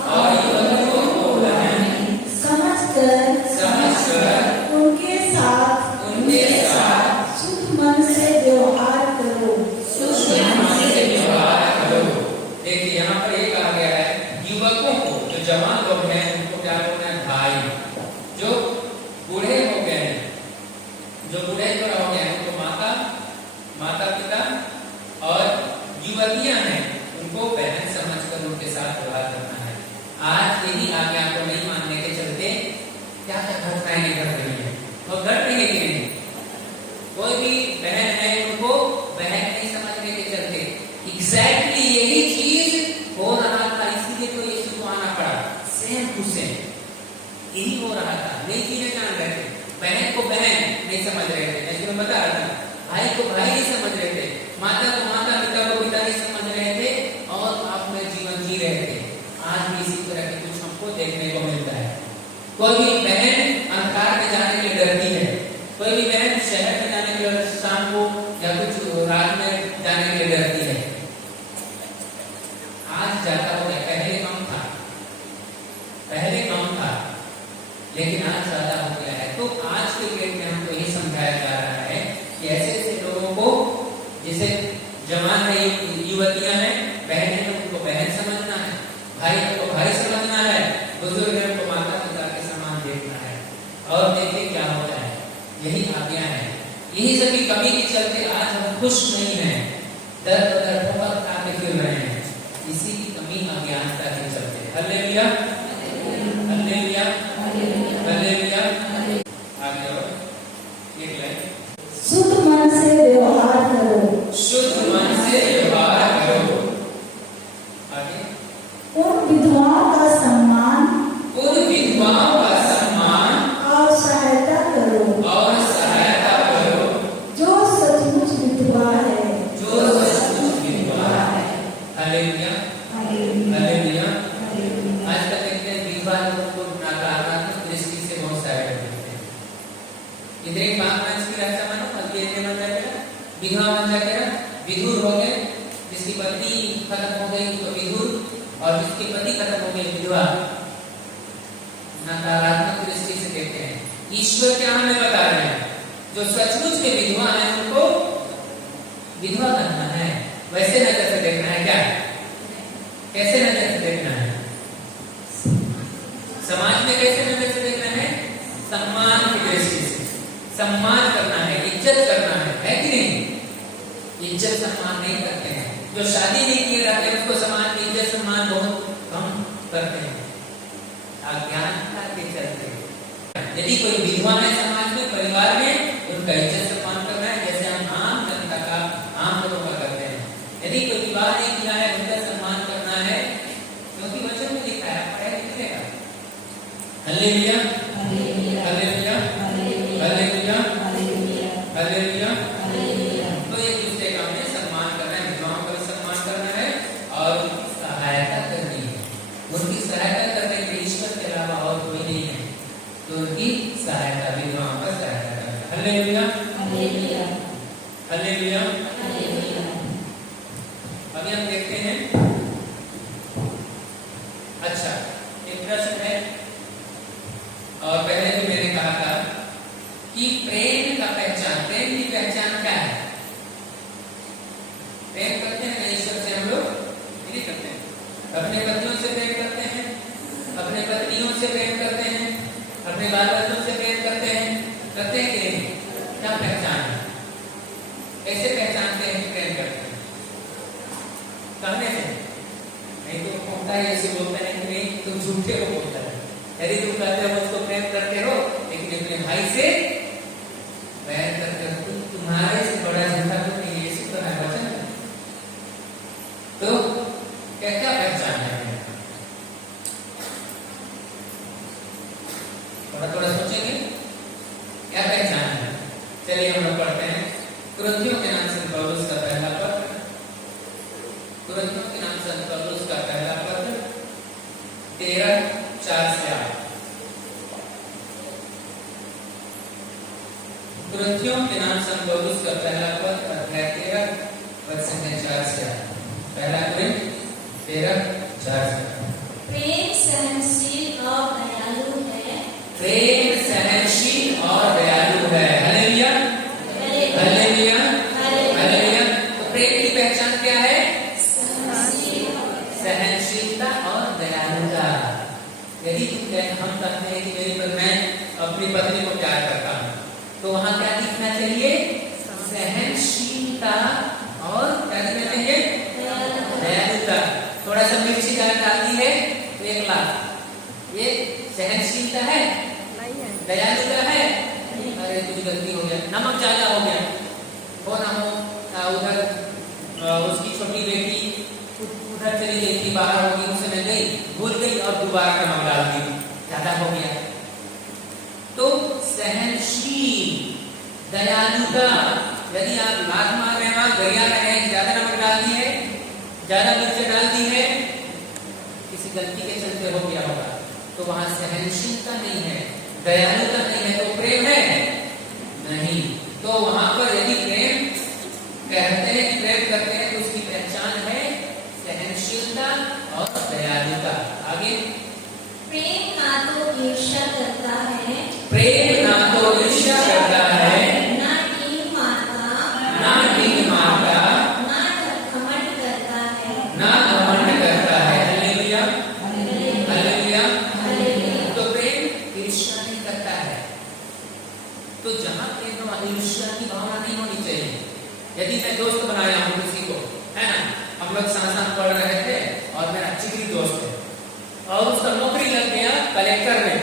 और युवतियों को बहनें समझकर उनके साथ शुद्ध मन से व्यवहार करो। देखिए यहाँ पर एक आ गया है, युवकों को, जो जवान लोग हैं उनको क्या बोलना है? भाई। जो बूढ़े हो गए हैं, जो बूढ़े थोड़ा हो गए हैं उनको माता, माता पिता, और युवतियां हैं उनको बहन समझकर उनके साथ व्यवहार करना है। आज यही आज्ञा को नहीं मानने के चलते क्या क्या घटनाएं घट रही है, वो घट रही है कि नहीं? कोई भी बहन है उनको बहन नहीं समझने के चलते एग्जैक्टली यही चीज हो रहा था, इसीलिए तो यीशु को आना पड़ा। सेम टू सेम यही हो रहा था। नई चीजें जान रहे थे, बहन को बहन नहीं समझ रहे थे, जैसे मैं बता रहा था, भाई को भाई नहीं समझ रहे थे, माता को माता, पिता को पिता नहीं समझ रहे थे, और अपने जीवन जी रहे थे। आज भी इसी तरह के कुछ हमको देखने को मिलता है। कोई भी बहन अंधकार में जाने के लिए डरती है, कोई भी बहन शहर में जाने के लिए शाम को या कुछ रात में जाने के लिए डरती है। आज ज्यादा हो गया, पहले कम था, लेकिन आज ज्यादा हो गया है। तो आज के डेट में हमको यही समझाया जा रहा है कि ऐसे ऐसे लोगों को, जैसे जवान है, युवतियां हैं, बहन है, उनको बहन समझना है, भाई को भाई समझना है, बुजुर्ग है उनको माता पिता के समान देखना है। और देखिए क्या होता है, यही आज्ञा है। यही सभी कमी के चलते आज हम खुश नहीं हैं, दर बदर बहुत खाते फिर रहे हैं, इसी की कमी अज्ञानता के चलते। Hallelujah, hallelujah, hallelujah. आगे और एक लाइन, शुद्ध मन से व्यवहार करो, शुद्ध मन से व्यवहार करो। आगे, उन विधवाओं का सम्मान, उन विधवाओं का सम्मान और सहायता करो, और सहायता करो, जो सचमुच विधवा है, जो सचमुच विधवा है। Hallelujah, hallelujah. आजकल देखते हैं विधवा लोगों को नकारात्मक दृष्टि से बहुत सारे देखते हैं। इधर एक बात मंच की रहता मानो हल्के बन जाएगा, विधवा बन जाएगा, विधुर हो गए, जिसकी पत्नी खत्म हो गई तो विधुर, और जिसकी पति खत्म हो गई विधवा। नकारात्मक दृष्टि से देखते हैं। ईश्वर क्या हमें बता रहे हैं? जो सचमुच के विधवा है उनको विधवा बनना है, वैसे नजर से देखना है। क्या, कैसे नजर से देखना है? समाज में कैसे नजर से देखना है? सम्मान की दृष्टि से सम्मान करना है, इज्जत करना है कि नहीं? इज्जत सम्मान नहीं करते हैं। जो शादी नहीं किए रहते हैं उसको समाज में इज्जत सम्मान बहुत कम करते हैं, अज्ञानता के चलते। यदि कोई विधवा है समाज में, परिवार में, उनका इज्जत सम्मान करना है, जैसे हम आम जनता का, आम लोगों का करते हैं। यदि कोई विवाह नहीं किया है उनका सम्मान करना है, क्योंकि वचन में लिखा है, पढ़े लिखेगा। Hallelujah, hallelujah, hallelujah, hallelujah. तो एक दूसरे का हमें सम्मान करना है, विधवाओं का सम्मान करना है, और उनकी सहायता करनी है। उनकी सहायता करने के लिए ईश्वर के अलावा और कोई नहीं है। है जैसे बोलता है कि नहीं तुम झूठे हो बोलता है। यदि तुम कहते हो मुझको प्रेम करते हो लेकिन अपने भाई से वैर करते हो, तुम्हारे से बड़ा झूठा कोई नहीं है। यीशु का वचन है। तो क्या क्या पहचान है? थोड़ा थोड़ा सोचेंगे क्या पहचान है। चलिए हम लोग पढ़ते हैं कुरिन्थियों के नाम से पौलुस का पहला पत्र, कुरिन्थियों के नाम से पौलुस का पहला पत्र 13:4 से 8। कुरिन्थियों के नाम से पौलुस का पहला पत्र अध्याय 13 वचन 4 से 8। पहला कुरिन्थ 13:4 से 8। प्रेम सहनशील और दयालु है। प्रेम सहनशील और दयालु है। Hallelujah, hallelujah, hallelujah. तो प्रेम की पहचान क्या है? सहनशीलता और दयालुता। यदि हम कहते हैं कि मेरी मैं अपनी पत्नी को प्यार करता हूँ, तो वहां क्या दिखना चाहिए? सहनशीलता और क्या दिखना चाहिए? दयालुता। थोड़ा सा मिर्ची डाल दी है तो 1 लाख, ये सहनशीलता है? दयालुता है? अरे कुछ गलती हो गया, नमक ज्यादा हो गया, हो ना हो उधर उसकी छोटी बेटी उधर चली गई थी, बाहर होगी, उसने गई भूल गई और दोबारा नमक डाल दी, ज्यादा हो गया। तो सहनशील, दयालुता। यदि आप लात मार रहे हैं, गरिया रहे हैं, ज्यादा नमक डाल दी है, ज्यादा मिर्च डाल दी है, किसी गलती के चलते हो गया होगा, तो वहां सहनशीलता नहीं है, दयालुता नहीं है, तो प्रेम है नहीं। तो वहां पर यदि प्रेम कहते हैं कि प्रेम करते हैं तो उसकी पहचान है सहनशीलता और दयालुता। आगे, प्रेम ना तो ईर्ष्या करता है, प्रेम ना तो ईर्ष्या करता है, ना डींग मारता, ना डींग मारता, ना घमंड करता है, ना घमंड करता है। Hallelujah, hallelujah. हालेलुया। तो प्रेम ईर्ष्या नहीं करता है। तो जहां प्रेम वहां ईर्ष्या की भावना नहीं होनी चाहिए। यदि मैं दोस्त बनाया हूं किसी को, है ना, हम लोग साथ साथ पढ़ रहे थे और मेरा जिगरी दोस्त है और उसका नौकरी लग गया कलेक्टर में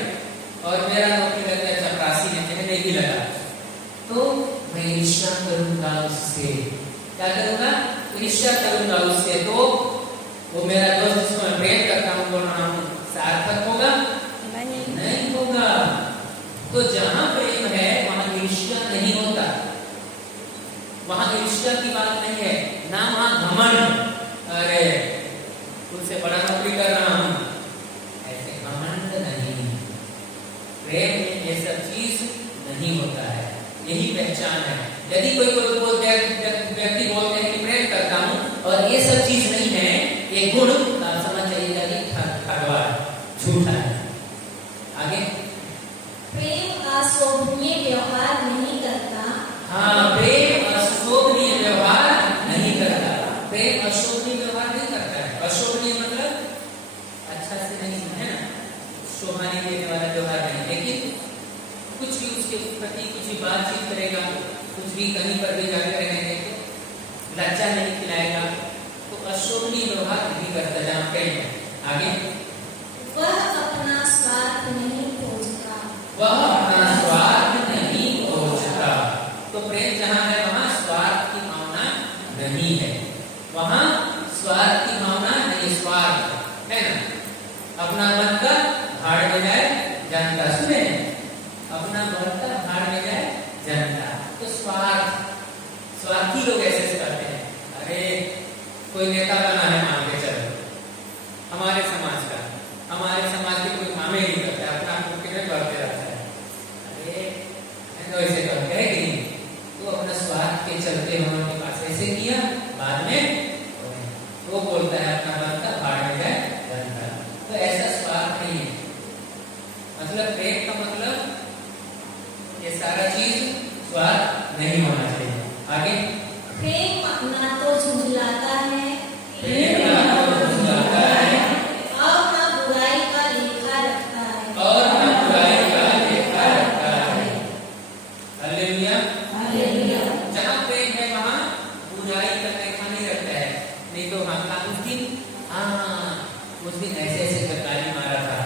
और मेरा नौकरी लग गया चपरासी में, चाहे नहीं भी लगा, तो मैं ईर्ष्या करूंगा उससे। क्या करूंगा? ईर्ष्या करूंगा उससे। तो वो मेरा दोस्त जिसको मैं प्रेम करता हूं, बोल रहा हूं, सार्थक होगा? नहीं होगा। तो जहां प्रेम है वहां ईर्ष्या नहीं होता, वहां ईर्ष्या की बात नहीं है, ना वहां घमंड, अरे तुमसे बड़ा नौकरी कर रहा हूं, ऐसे घमंड नहीं। प्रेम में ये सब चीज नहीं होता है। यही पहचान है। यदि कोई व्यक्ति बोलते हैं कि प्रेम करता हूं और ये सब चीज नहीं है, ये गुण, तो आप समझ जाइएगा कि ठगवा, झूठा है। आगे, प्रेम अशोभनीय व्यवहार नहीं करता। हाँ, प्रेम अशोभनीय व्यवहार नहीं करता। प्रेम अशोभनीय व्यवहार नहीं करता है। अशोभनीय मतलब अच्छा से नहीं है ना, शोभा नहीं देने वाला व्यवहार नहीं, लेकिन कुछ भी उसके प्रति कुछ भी बातचीत करेगा, कुछ भी कहीं पर भी जाकर रहेंगे तो लज्जा नहीं खिलाएगा, तो अशोभनीय व्यवहार नहीं करता जहाँ प्रेम है। आगे, वह अपना स्वार्थ नहीं खोजता। वह अपना स्वार्थ नहीं खोजता। तो प्रेम जहाँ है वहाँ स्वार्थ की भावना नहीं है, वहाँ स्वार्थ की भावना नहीं, स्वार्थ है ना। अपना बनता भाड़ में जाए जनता, सुने, अपना बनता भाड़ में जाए जनता। तो स्वार्थी लोग ऐसे करते हैं। अरे कोई नेता बना है, मान के चलो, हमारे समाज का, हमारे समाज के कोई कामे नहीं करता है, अपना मुख्य में बढ़ते रहता है, अरे ऐसे करते हैं कि नहीं, तो अपना स्वार्थ के चलते उन्होंने पास ऐसे किया, बाद में वो बोलता है अपना बनता भाड़ में जाए जनता। तो ऐसा स्वार्थ नहीं है। मतलब प्रेम का मतलब ये सारा चीज स्वार्थ नहीं होना चाहिए। आगे, प्रेम ना तो झुंझलाता है, प्रेम ना तो झुंझलाता है, और ना बुराई का लेखा रखता है, और ना बुराई का लेखा रखता है। Hallelujah, hallelujah. जहाँ प्रेम है वहाँ बुराई का लेखा नहीं रखता दिन ऐसे ऐसे गाली मारा था,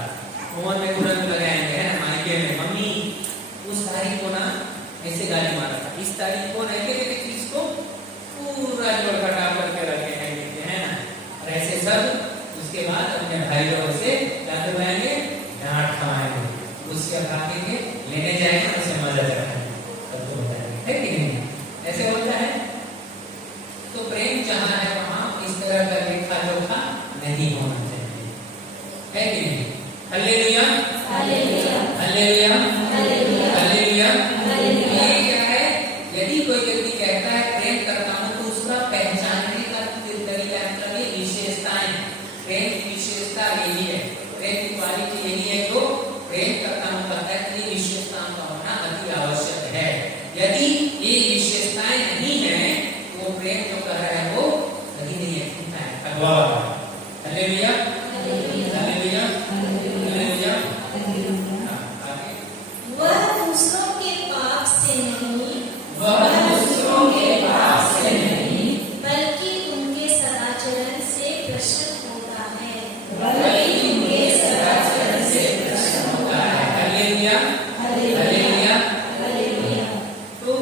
फोन में तुरंत लगाएंगे है ना, मायके में मम्मी उस तारीख को ना ऐसे गाली मारा था, इस तारीख को ना एक चीज को पूरा जोड़घटा करके रखे हैं ना, और ऐसे सब। उसके बाद अपने भाई लोगों से क्या करवाएंगे, डांट खवाएंगे, उसके भागेंगे, लेने जाएंगे, उसे मजा चढ़ाएंगे, तब तो होता है कि नहीं? ऐसे होता है। तो प्रेम जहाँ है वहाँ इस तरह का लेखा जोखा नहीं होना चाहिए, है कि नहीं? Hallelujah, hallelujah, hallelujah, hallelujah, hallelujah. Hallelujah. ये क्या है, यदि कोई व्यक्ति कहता है प्रेम करता हूँ, तो उसका पहचानने का तरीका मतलब ये विशेषताएं, प्रेम की विशेषता यही है, प्रेम की क्वालिटी यही है, जो प्रेम करता हूँ कहता है कि ये विशेषताओं का होना अति आवश्यक है। यदि ये विशेषताएं नहीं है तो वो प्रेम जो कर रहा है वो सही नहीं है, झूठा है, अगवा। Hallelujah, hallelujah, hallelujah, hallelujah. Hallelujah. आगे। वह दूसरों के पाप से नहीं, वह दूसरों के पाप से नहीं, बल्कि उनके सदाचरण से प्रसन्न होता है। बल्कि उनके सदाचरण से प्रसन्न होता है। Hallelujah, hallelujah. हालेलुया। तो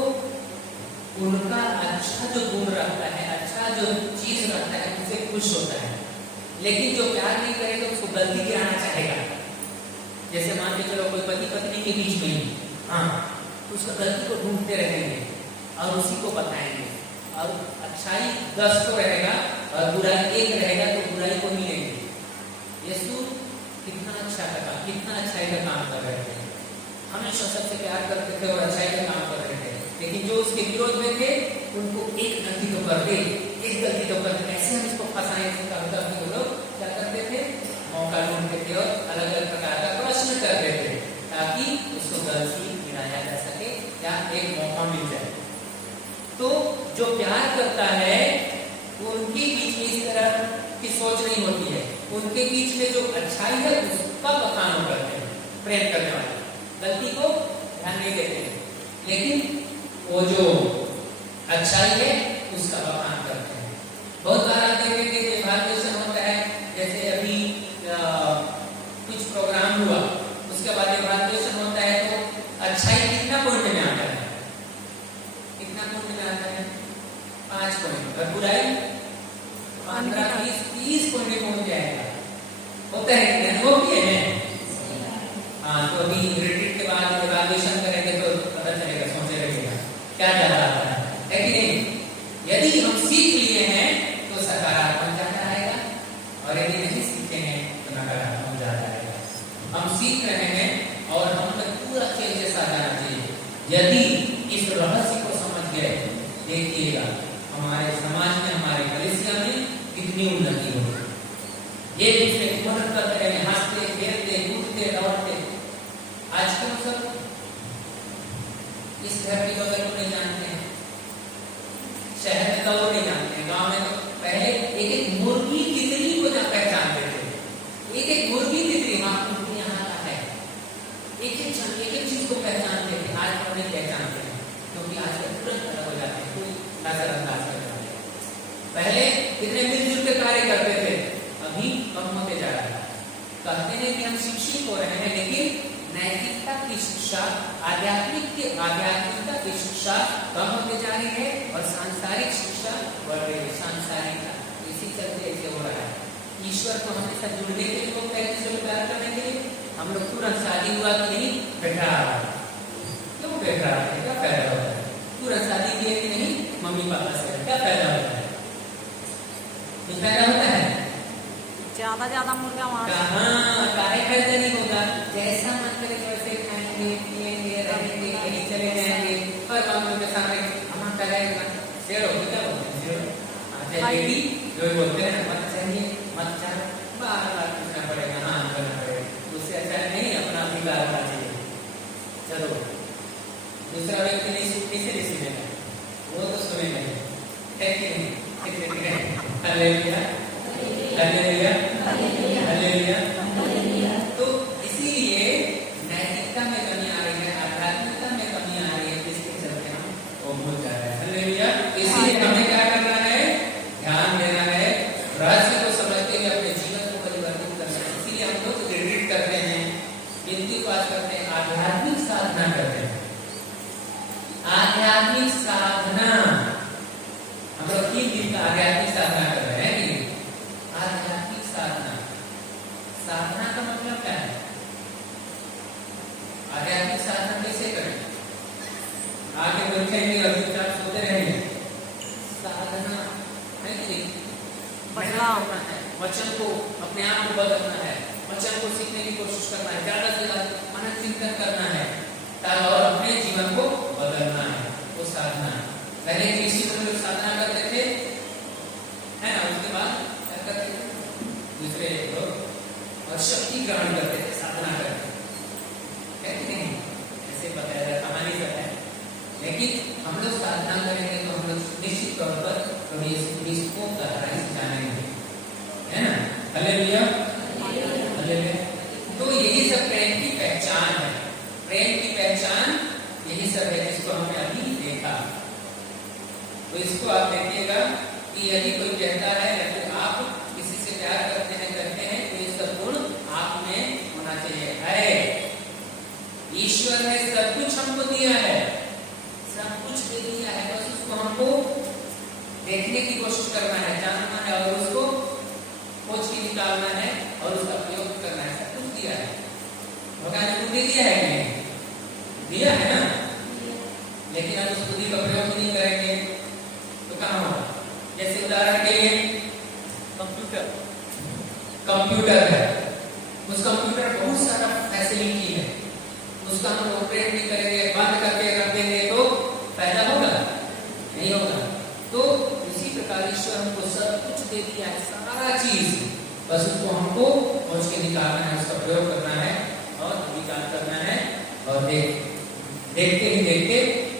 उनका अच्छा जो गुण रहता है, अच्छा जो चीज रहता है, उससे खुश होता है। लेकिन जो प्यार नहीं करेगा उसको गलती गिराना चाहेगा। जैसे मान के चलो कोई पति पत्नी के बीच में, हाँ, उसका गलती को ढूंढते रहेंगे और उसी को बताएंगे, और अच्छाई 10 को रहेगा और बुराई 1 रहेगा, तो बुराई को मिलेंगे। यीशु कितना अच्छा का काम, कितना अच्छाई का काम कर रहे थे, हमेशा सबसे प्यार करते थे और अच्छाई का काम कर रहे थे। लेकिन जो उसके विरोध में थे उनको एक गलती तो कर दे, एक गलती तो कर दे, ऐसे हम इसको फंसाएं, इसका मतलब कि लोग क्या करते थे, मौका ढूंढते थे और अलग अलग प्रकार का प्रश्न करते थे, ताकि उसको गलती गिराया जा सके या एक मौका मिल जाए। तो जो प्यार करता है उनके बीच में इस तरह की सोच नहीं होती है, उनके बीच में जो अच्छाई है उसका बखान करते हैं, प्रेम करने वाले गलती को ध्यान नहीं देते हैं, लेकिन वो जो अच्छाई है उसका बखान करते हैं। बहुत बार आप देखेंगे कि इवैल्यूएशन होता है, जैसे अभी कुछ प्रोग्राम हुआ, उसके बाद इवैल्यूएशन होता है, तो अच्छाई कितना पॉइंट में आता है, कितना पॉइंट में आता है, 5 पॉइंट, और बुराई 15, 20, 30 पॉइंट में पहुंच जाएगा। होता है कि नहीं? वो भी है। हाँ, तो अभी रिट्रीट के बाद इवैल्यूएशन करेंगे तो पता चलेगा, सोचे रहेगा क्या ज्यादा आता है कि नहीं? यदि हम सीख लिए हैं तो सकारात्मक ज्यादा आएगा, और यदि नहीं सीखे हैं तो नकारात्मक ज्यादा आएगा। हम सीख रहे हैं और हम तक पूरा चेंजेस आ जाना चाहिए। यदि इस रहस्य को समझ गए, देखिएगा हमारे समाज में, हमारे कलीसिया में कितनी उन्नति होगी। ये दूसरे की मदद करते रहे, हंसते खेलते कूदते दौड़ते। आजकल सब इस धरती बगल को नहीं जानते हैं, शहर में तो वो नहीं जानते हैं, गांव में तो पहले एक एक मुर्गी तितली को पहचानते थे, एक एक मुर्गी तितली, हाँ मुर्गी यहाँ का है, एक एक चीज को पहचानते थे। आज हम नहीं पहचानते हैं, क्योंकि आजकल तुरंत अलग हो जाते हैं, कोई नजरअंदाज कर जाते हैं। पहले कितने मिलजुल के कार्य करते थे, अभी कम होते जा रहा है। कहते हैं कि हम शिक्षित हो रहे हैं, लेकिन नैतिकता की शिक्षा, आध्यात्मिकता की शिक्षा कम होते जा रही है और सांसारिक शिक्षा बढ़ रही है। सांसारिकता इसी चलते ऐसे हो रहा है। ईश्वर को हमेशा जुड़ने के लिए, लोग कहते हैं प्यार करने के लिए, हम लोग तुरंत शादी हुआ कि नहीं बैठा रहा है, क्यों बैठा रहा है, क्या फायदा होता है? तुरंत शादी किए कि नहीं मम्मी पापा से, क्या फायदा होता है? कुछ फायदा होता है? ज्यादा मुर्गा मार कहाँ काहे फायदा नहीं होगा। जैसा मन करे वैसे खाएंगे पिएंगे रहेंगे, कहीं चले जाएंगे, और बाबू के सामने हम करेंगे शेर हो क्या बोलते हैं, शेर अच्छा बेटी जो बोलते हैं मत चाहिए मत चाह, बार बार पूछना पड़ेगा, हाँ करना पड़ेगा, उससे अच्छा नहीं अपना अधिकार होना चाहिए। चलो दूसरा व्यक्ति नहीं किसे सुनेगा, वो तो सुनेगा ही, है कि नहीं? ठीक है, हालेलुया, हालेलुया, हालेलुया, हालेलुया। तो इसीलिए नैतिकता में कमी आ रही है, आध्यात्मिकता में कमी आ रही है, जिसके चलते हम वो भूल जा रहे हैं। हालेलुया। इसीलिए हमें क्या करना है, ध्यान देना है, पास करते हैं, आध्यात्मिक साधना करते हैं। आध्यात्मिक साधना, हम लोग 3 दिन का आध्यात्मिक साधना कर रहे हैं कि आध्यात्मिक साधना, साधना का मतलब क्या है? आध्यात्मिक साधना कैसे करें? आगे बैठेंगे और चुपचाप सोते रहेंगे? साधना है कि बदलाव करना है, वचन को अपने आप को बदलना है, वचन को सीखने की कोशिश करना है, ज्यादा से ज्यादा मन चिंतन करना है और अपने जीवन को बदलना है, वो साधना। पहले ऋषि मुनि लोग साधना करते थे, है ना, उसके बाद क्या करते थे? दूसरे लोग और शक्ति ग्रहण करते थे, साधना करते कहते नहीं, ऐसे बताया कहानी सब है। लेकिन हम लोग साधना करेंगे तो हम लोग निश्चित तौर पर कभी इसको गहराई से जानेंगे, है ना? Hallelujah, hallelujah. तो यही सब प्रेम की पहचान है। प्रेम की पहचान यही सब है जिसको हमने अभी देखा। तो इसको आप देखिएगा कि यदि कोई कहता है या फिर आप किसी से प्यार करते हैं तो ये सब गुण आप में होना चाहिए। है, ईश्वर ने सब कुछ हमको दिया है, सब कुछ दे दिया है, बस उसको हमको देखने की कोशिश करना है, जानना है और उसको खोज के निकालना है और उसका प्रयोग करना है। सब कुछ दिया है, भगवान ने बुद्धि दिया है कि नहीं? दिया है ना? लेकिन हम उस बुद्धि का प्रयोग नहीं करेंगे तो कहाँ होगा? जैसे उदाहरण के लिए कंप्यूटर है, उस कंप्यूटर बहुत सारा फैसिलिटी है, उसका हम ऑपरेट नहीं करेंगे, बंद करके रख देंगे तो फायदा होगा? नहीं होगा। तो इसी प्रकार ईश्वर हमको सब कुछ दे दिया है, सारा चीज, बस उसको हमको खोज के निकालना है, उसका प्रयोग करना है और विचार करना है और देखते ही देखते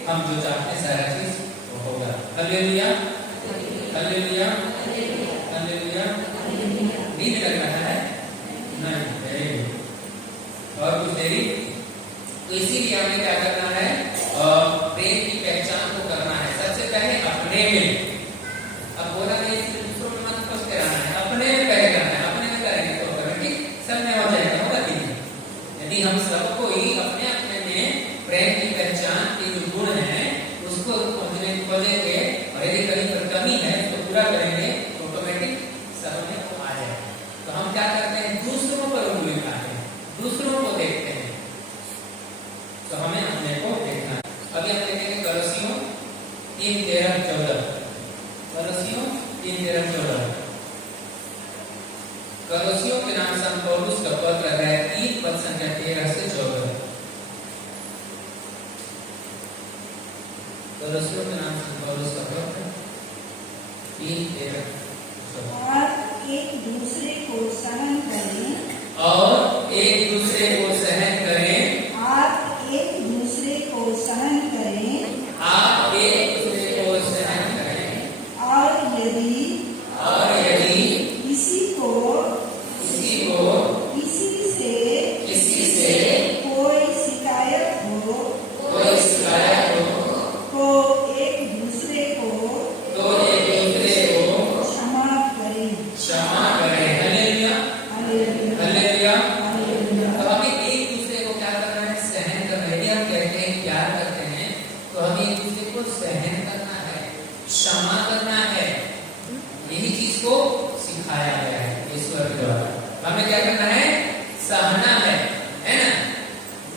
हम जो चाहते हैं सारा चीज वो होगा। Hallelujah, hallelujah, hallelujah. नींद लग रहा है? नहीं, और कुछ देरी। तो इसीलिए हमें क्या करना है? प्रेम की पहचान को करना है। सबसे पहले अपने में, अब बोला नहीं सिर्फ दूसरों में मत खोज कराना है, अपने में पहले करना है। अपने में करेंगे तो ऑटोमेटिक सब में हो जाएगा, होगा कि नहीं? यदि हम सबको ही अपने अपने में प्रेम की पहचान के जो गुण है उसको खोजेंगे और यदि कहीं पर कमी है तो पूरा करेंगे, ऑटोमेटिक सब में वो आ जाएगा। तो हम क्या करते हैं? दूसरों पर उंगली उठाते हैं, दूसरों को देखते हैं, तो हमें अपने को देखना है। अभी हम देखेंगे कलोसियों 3:13-14। कलोसियों 3:13-14। कलोसियों के नाम संत पौलुस का पत्र है 3 पद संख्या 13 से 14। कलोसियों के नाम संत पौलुस का पत्र 3:13-14। और एक दूसरे को सहन करें, और एक दूसरे को सहन करें, आप एक दूसरे को सहन करें, आप एक दूसरे को सहन करें, और यदि किसी को किसी से कोई शिकायत हो तो एक दूसरे को क्षमा करें। Hallelujah, hallelujah, hallelujah. हालेलुया। तो हमें एक दूसरे को क्या करना है? सहन करना है। यदि हम कहते हैं प्यार करते हैं तो हमें एक दूसरे को सहन करना है, क्षमा करना है। यही चीज को सिखाया गया है ईश्वर के द्वारा। हमें क्या करना है? सहना है ना?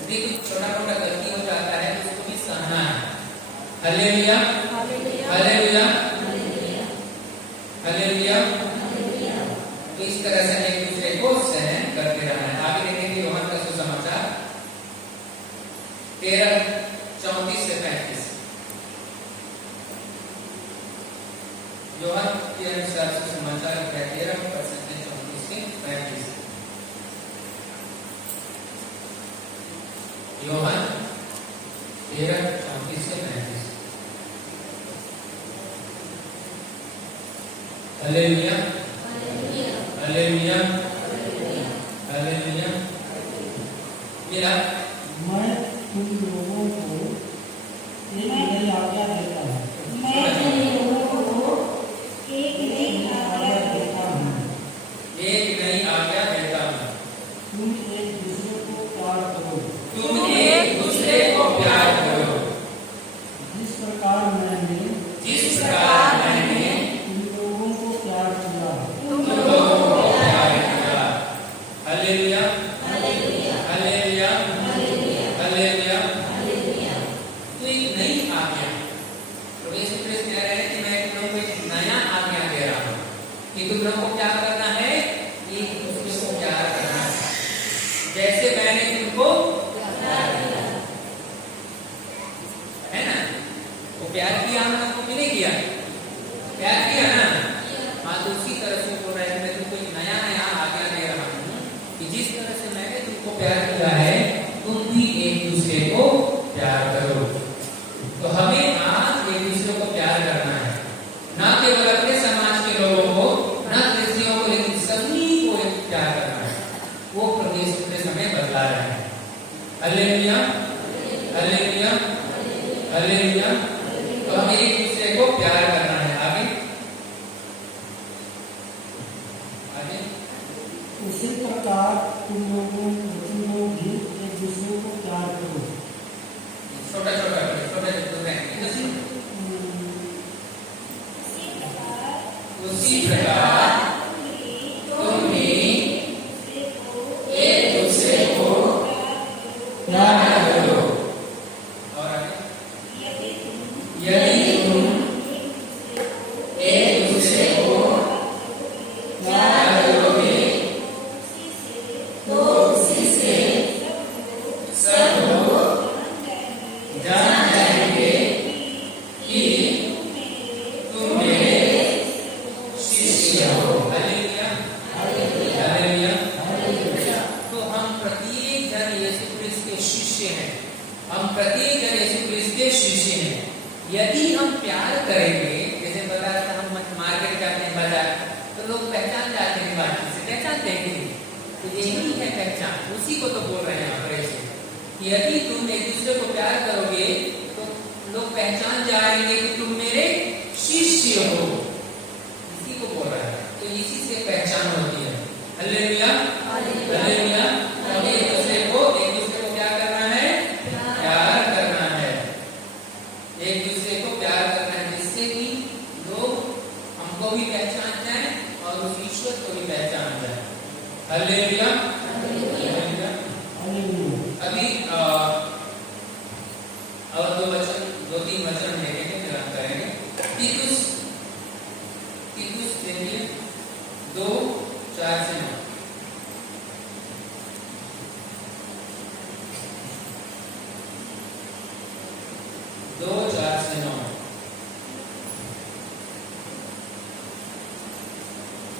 यदि कुछ छोटा मोटा गलती हो जाता है तो उसको भी सहना है। Hallelujah, hallelujah, hallelujah. तो इस तरह से एक दूसरे को सहन करते रहना है। आगे देखेंगे यूहन्ना का सुसमाचार 13:34 से 35। यूहन्ना के अनुसार सुसमाचार 13:34 से 35। यूहन्ना 13:34 से 35। Hallelujah, hallelujah, hallelujah. मेरा मैं तुम लोगों को एक नई आज्ञा देता हूँ। मैं तुम लोगों को एक नई आज्ञा देता हूँ। एक नई आज्ञा देता हूँ। तुम एक दूसरे को प्यार करो hallelujah, hallelujah, hallelujah, hallelujah, hallelujah. Hallelujah. तो एक नई आज्ञा, प्रभु यीशु मसीह कह रहे हैं कि मैं तुम लोगों को एक नया आज्ञा दे रहा हूँ कि तुम लोगों को क्या करना है, एक दूसरे को प्यार करना है जैसे मैंने तुमको है ना। वो प्यार किया हम लोगों को नहीं किया, प्यार किया ना। हाँ, तो उसी तरह से बोल रहा है मैं तुमको एक नया नया आज्ञा दे रहा हूँ कि जिस तरह से मैंने तुमको प्यार किया है तुम भी एक दूसरे को प्यार करो। तो हमें आज एक दूसरे को प्यार करना है, ना केवल अपने समाज के लोगों को, ना क्रिश्चियों को, लेकिन सभी को एक प्यार करना है। वो प्रदेश के समय बदला रहे हैं। Hallelujah, hallelujah, hallelujah. तो हमें एक दूसरे को प्यार करना है। आगे आगे उसी प्रकार तुम लोग भी एक दूसरे को प्यार करो। छोटा छोटा छोटा छोटा उसी प्रकार तुम भी एक दूसरे को प्यार करो। और आगे यदि तुम एक दूसरे को प्यार करोगे तो उसी से सब लोग जान जाएंगे कि तुम मेरे शिष्य हो। Hallelujah, hallelujah, hallelujah. तो हम प्रत्येक जन यीशु क्रिस्त के शिष्य हैं। हम प्रत्येक जन यीशु क्रिस्त के शिष्य हैं यदि हम प्यार करेंगे। जैसे बता था, हम मार्केट जाते हैं, बाजार, तो लोग पहचान जाते हैं, बातचीत से पहचानते हैं कि नहीं? तो यही है पहचान, उसी को तो बोल रहे हैं यहाँ पर ऐसे। यदि तुम एक दूसरे को प्यार करोगे तो लोग पहचान जाएंगे कि तुम मेरे शिष्य हो। इसी को बोल रहा है। तो इसी से पहचान होती है। Hallelujah, hallelujah. हमें एक दूसरे को क्या करना है? प्यार करना है। एक दूसरे को प्यार करना है जिससे कि लोग हमको भी पहचान जाए और उस ईश्वर को भी पहचान जाए। Hallelujah, hallelujah. अभी और दो तीन वचन देखेंगे, फिर हम करेंगे। तीतुस देखिए 2:4-9।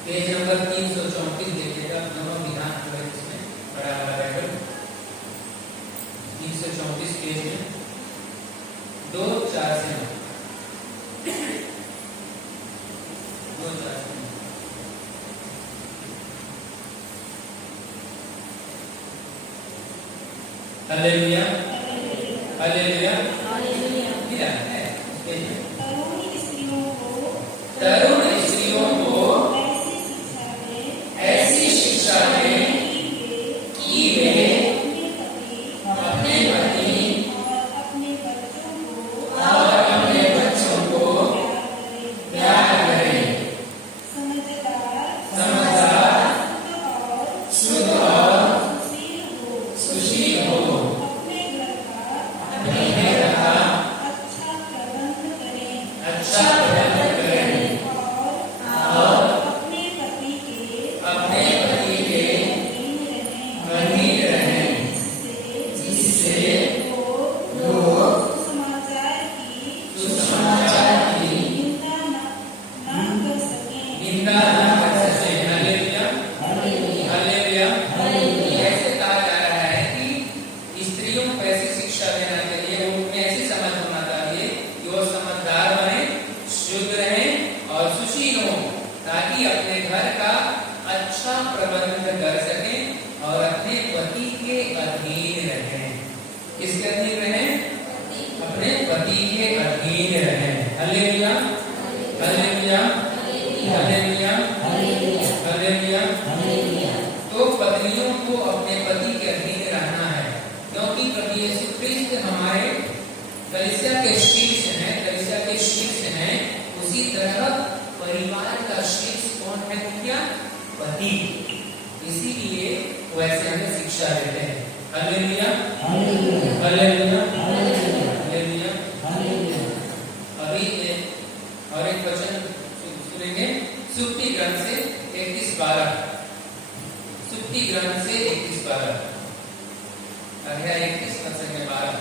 पेज नंबर 334 देखिएगा। दोनों विधान जो है इसमें बड़ा वाला बाइबल 334 पेज में 2:4-9। 2:4-9। Hallelujah, hallelujah, hallelujah. क्या है? तरुण स्त्रियों को ऐसी शिक्षा दें कि वे अपने पति और अपने बच्चों को प्यार करें। समझदार, शुद्ध और सुशील हो। अपने घर का अच्छा प्रबंध करें और अपने पति के अधीन रहें, जिससे लोग सुसमाचार की निंदा न कर सकें। Hallelujah, hallelujah, hallelujah. ऐसे कहा जा रहा है कि स्त्रियों को ऐसी शिक्षा देना चाहिए, उनमें ऐसी समझ होना चाहिए कि वो समझदार बने, शुद्ध रहें और सुशील हो, ताकि अपने घर का अच्छा प्रबंध कर सकें और अपने पति के अधीन रहें। किसके अधीन रहें? अपने पति के अधीन रहें। Hallelujah, hallelujah, hallelujah, hallelujah. तो पत्नियों को अपने पति के अधीन रहना है, क्योंकि प्रभु यीशु क्रिस्त हमारे कलीसिया के शीर्ष हैं, कलीसिया के शीर्ष हैं। उसी तरह परिवार का शीर्ष कौन है? क्या? पति। इसीलिए वो शिक्षा देते हैं। Hallelujah, hallelujah, hallelujah, hallelujah, hallelujah. Hallelujah. अभी और एक वचन सुनेंगे सुक्ति ग्रंथ से 31:12। सुक्ति ग्रंथ से 31:12, अध्याय 31 वचन में 12।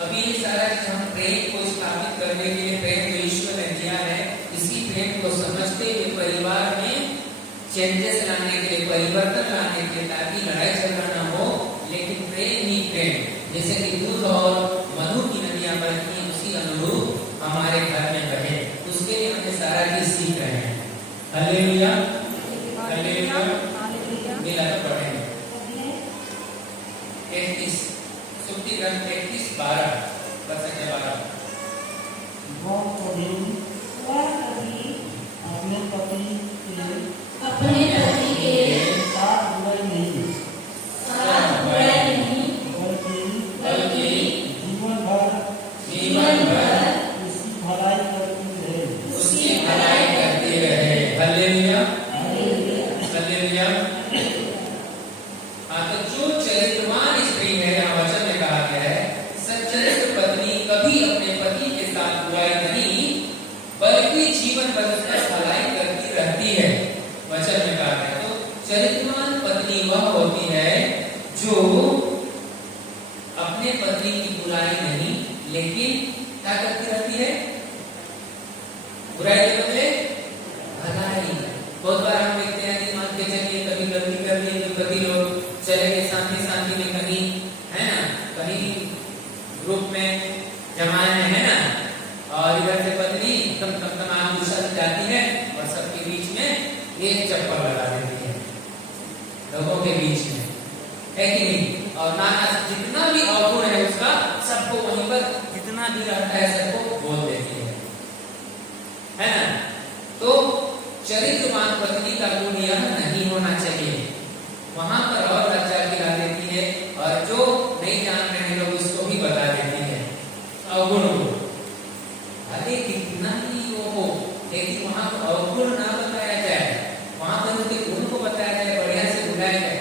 अभी ये सारा चीज हम प्रेम को स्थापित करने के लिए, प्रेम जो ईश्वर ने दिया है, इसी प्रेम को समझते हुए परिवार में चेंजेस लाने के लिए, परिवर्तन लाने के लिए, ताकि लड़ाई झगड़ा ना हो, लेकिन प्रेम ही प्रेम, जैसे कि दूध और मधु की नदियां बहती हैं, उसी अनुरूप हमारे घर में बहे। उसके लिए हमें सारा चीज सीख रहे हैं। Hallelujah, hallelujah. मिला तो पढ़ेंगे 31 सुक्ति ग्रंथ 31:12 वचन 12। वह कभी अपने पति के साथ बुराई नहीं, बल्कि जीवन भर उसकी भलाई करती रहे। Hallelujah, hallelujah, hallelujah. हाँ, तो जो चरित्रवान स्त्री है, यहाँ वचन में कहा गया है, सच्चरित्र पत्नी कभी अपने पति के साथ बुराई नहीं, बल्कि जीवन भर उसका भलाई करती रहती है। वचन में कहा गया, तो चरित्रवान पत्नी वह होती है जो अपने पति की बुराई नहीं, लेकिन क्या करती रहती है? बुराई के बदले भलाई। बहुत बार हम देखते हैं कि मान के चलिए कभी गलती कर ली तो कभी लोग चले गए साथी साथी में कहीं, है ना, कहीं ग्रुप में जमाए में, है ना, और इधर से पत्नी एकदम आम दूसरा जाती है और सबके बीच में एक चप्पल लगा देती है, लोगों के बीच में, है कि नहीं? और नाना जितना भी अवगुण है उसका सबको वहीं पर जितना भी रहता है सबको बोल देती है ना? तो चरित्रवान पत्नी का गुण यह नहीं होना चाहिए। वहां पर और लज्जा गिरा देती है, और जो नहीं जान रहे लोग उसको भी बता देती है अवगुण को। अरे कितना ही वो हो, लेकिन वहां पर अवगुण ना बताया जाए, वहां पर उसके गुण को बताया जाए, बढ़िया से बुलाया जाए।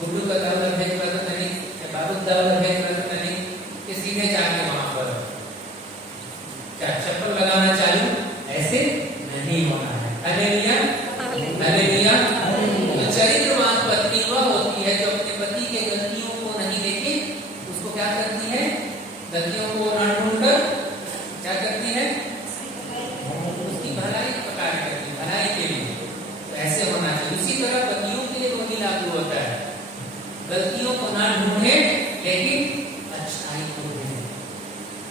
गुरु का दर्द भेद कर नहीं, बाबू दर्द भेद कर नहीं, कि सीधे जाके वहां पर क्या चप्पल लगाना चालू, ऐसे नहीं होना है। Hallelujah, hallelujah. तो चरित्रवान पत्नी वह होती है जो अपने पति के गलतियों को नहीं देखे, उसको क्या करती है? गलतियों को न ढूंढकर क्या करती है? उसकी भलाई का कार्य करती है, भलाई के लिए। तो ऐसे होना चाहिए। इसी तरह पतियों के लिए वही लागू होता है, गलतियों को ना ढूंढे लेकिन अच्छाई को ढूंढे।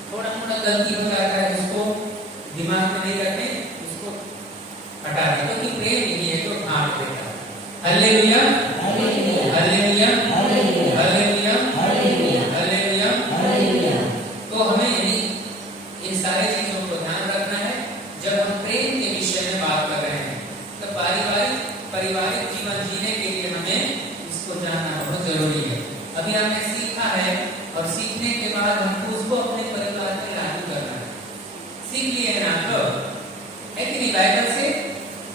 थोड़ा मोड़ा गलती हो जाता है, उसको दिमाग में नहीं रखें, उसको हटा दें, क्योंकि प्रेम नहीं है तो ढांढ देता है। Hallelujah, hallelujah, hallelujah, hallelujah, hallelujah, hallelujah, hallelujah. Hallelujah. तो हमें इन सारे चीजों को ध्यान रखना है जब हम प्रेम के विषय में बात कर रहे हैं। तो पारिवारिक जीवन जीने के लिए हमें इसको जानना बहुत जरूरी है। अभी हमने सीखा है, और सीखने के बाद हमको उसको अपने परिवार में लागू करना है। सीख लिए हैं आप लोग, है कि नहीं? बाइबल से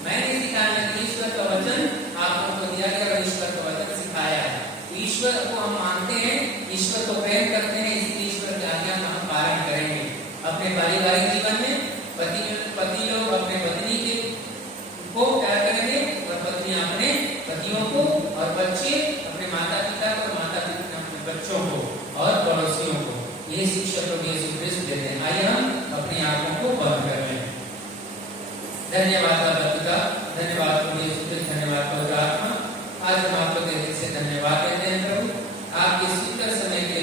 मैंने सिखाया कि ईश्वर का वचन आप लोगों को दिया गया, और ईश्वर का वचन सिखाया है। ईश्वर को हम मानते हैं, ईश्वर को प्रेम करते हैं, इसलिए ईश्वर की आज्ञा का हम पालन करेंगे। अपने पारिवारिक जीवन में पति लोग अपने पत्नी के को प्यार करेंगे, और पत्नियां अपने पतियों को, और बच्चे अपने माता पिता को, माता पिता अपने बच्चों को, और पड़ोसियों को। ये शिक्षा तो यीशु क्रिस्ट देते हैं। आइए हम अपनी आंखों को बंद कर लें। धन्यवाद पिता, धन्यवाद प्रभु यीशु क्रिस्ट, धन्यवाद पवित्र आत्मा। आज हम आप लोग के दिल से धन्यवाद देते हैं प्रभु, आपके सुंदर समय के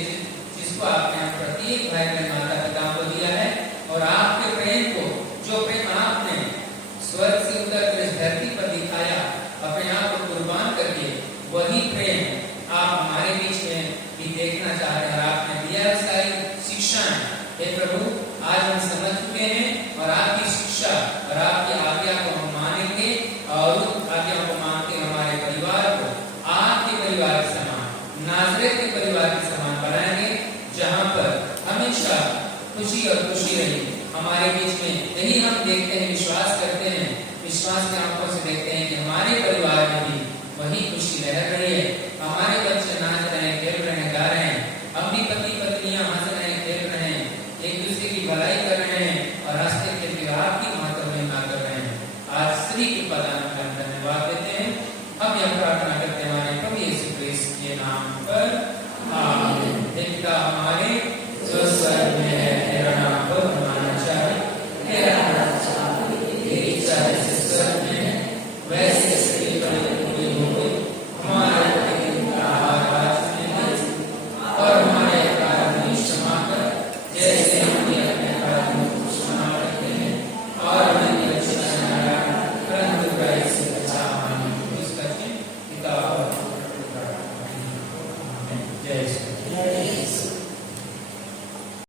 जिसको आपने प्रत्येक भाई बहन माता पिता को दिया है, और आपके प्रेम को, जो प्रेम आपने स्वर्ग से उतर कर इस धरती पर दिखाया, अपने आप को कुर्बान करके, वही प्रेम आप हमारे बीच में भी देखना चाहते हैं। और आपने दिया सारी शिक्षाएं, हे प्रभु, आज हम समझ चुके हैं, और आपकी शिक्षा और आपकी आज्ञा को हम मानेंगे, और सभी कृपा दान का धन्यवाद देते हैं। हम यह प्रार्थना करते हैं हमारे प्रभु यीशु क्रिस्त के नाम पर, आमीन। पिता हमारे जो स्वर्ग में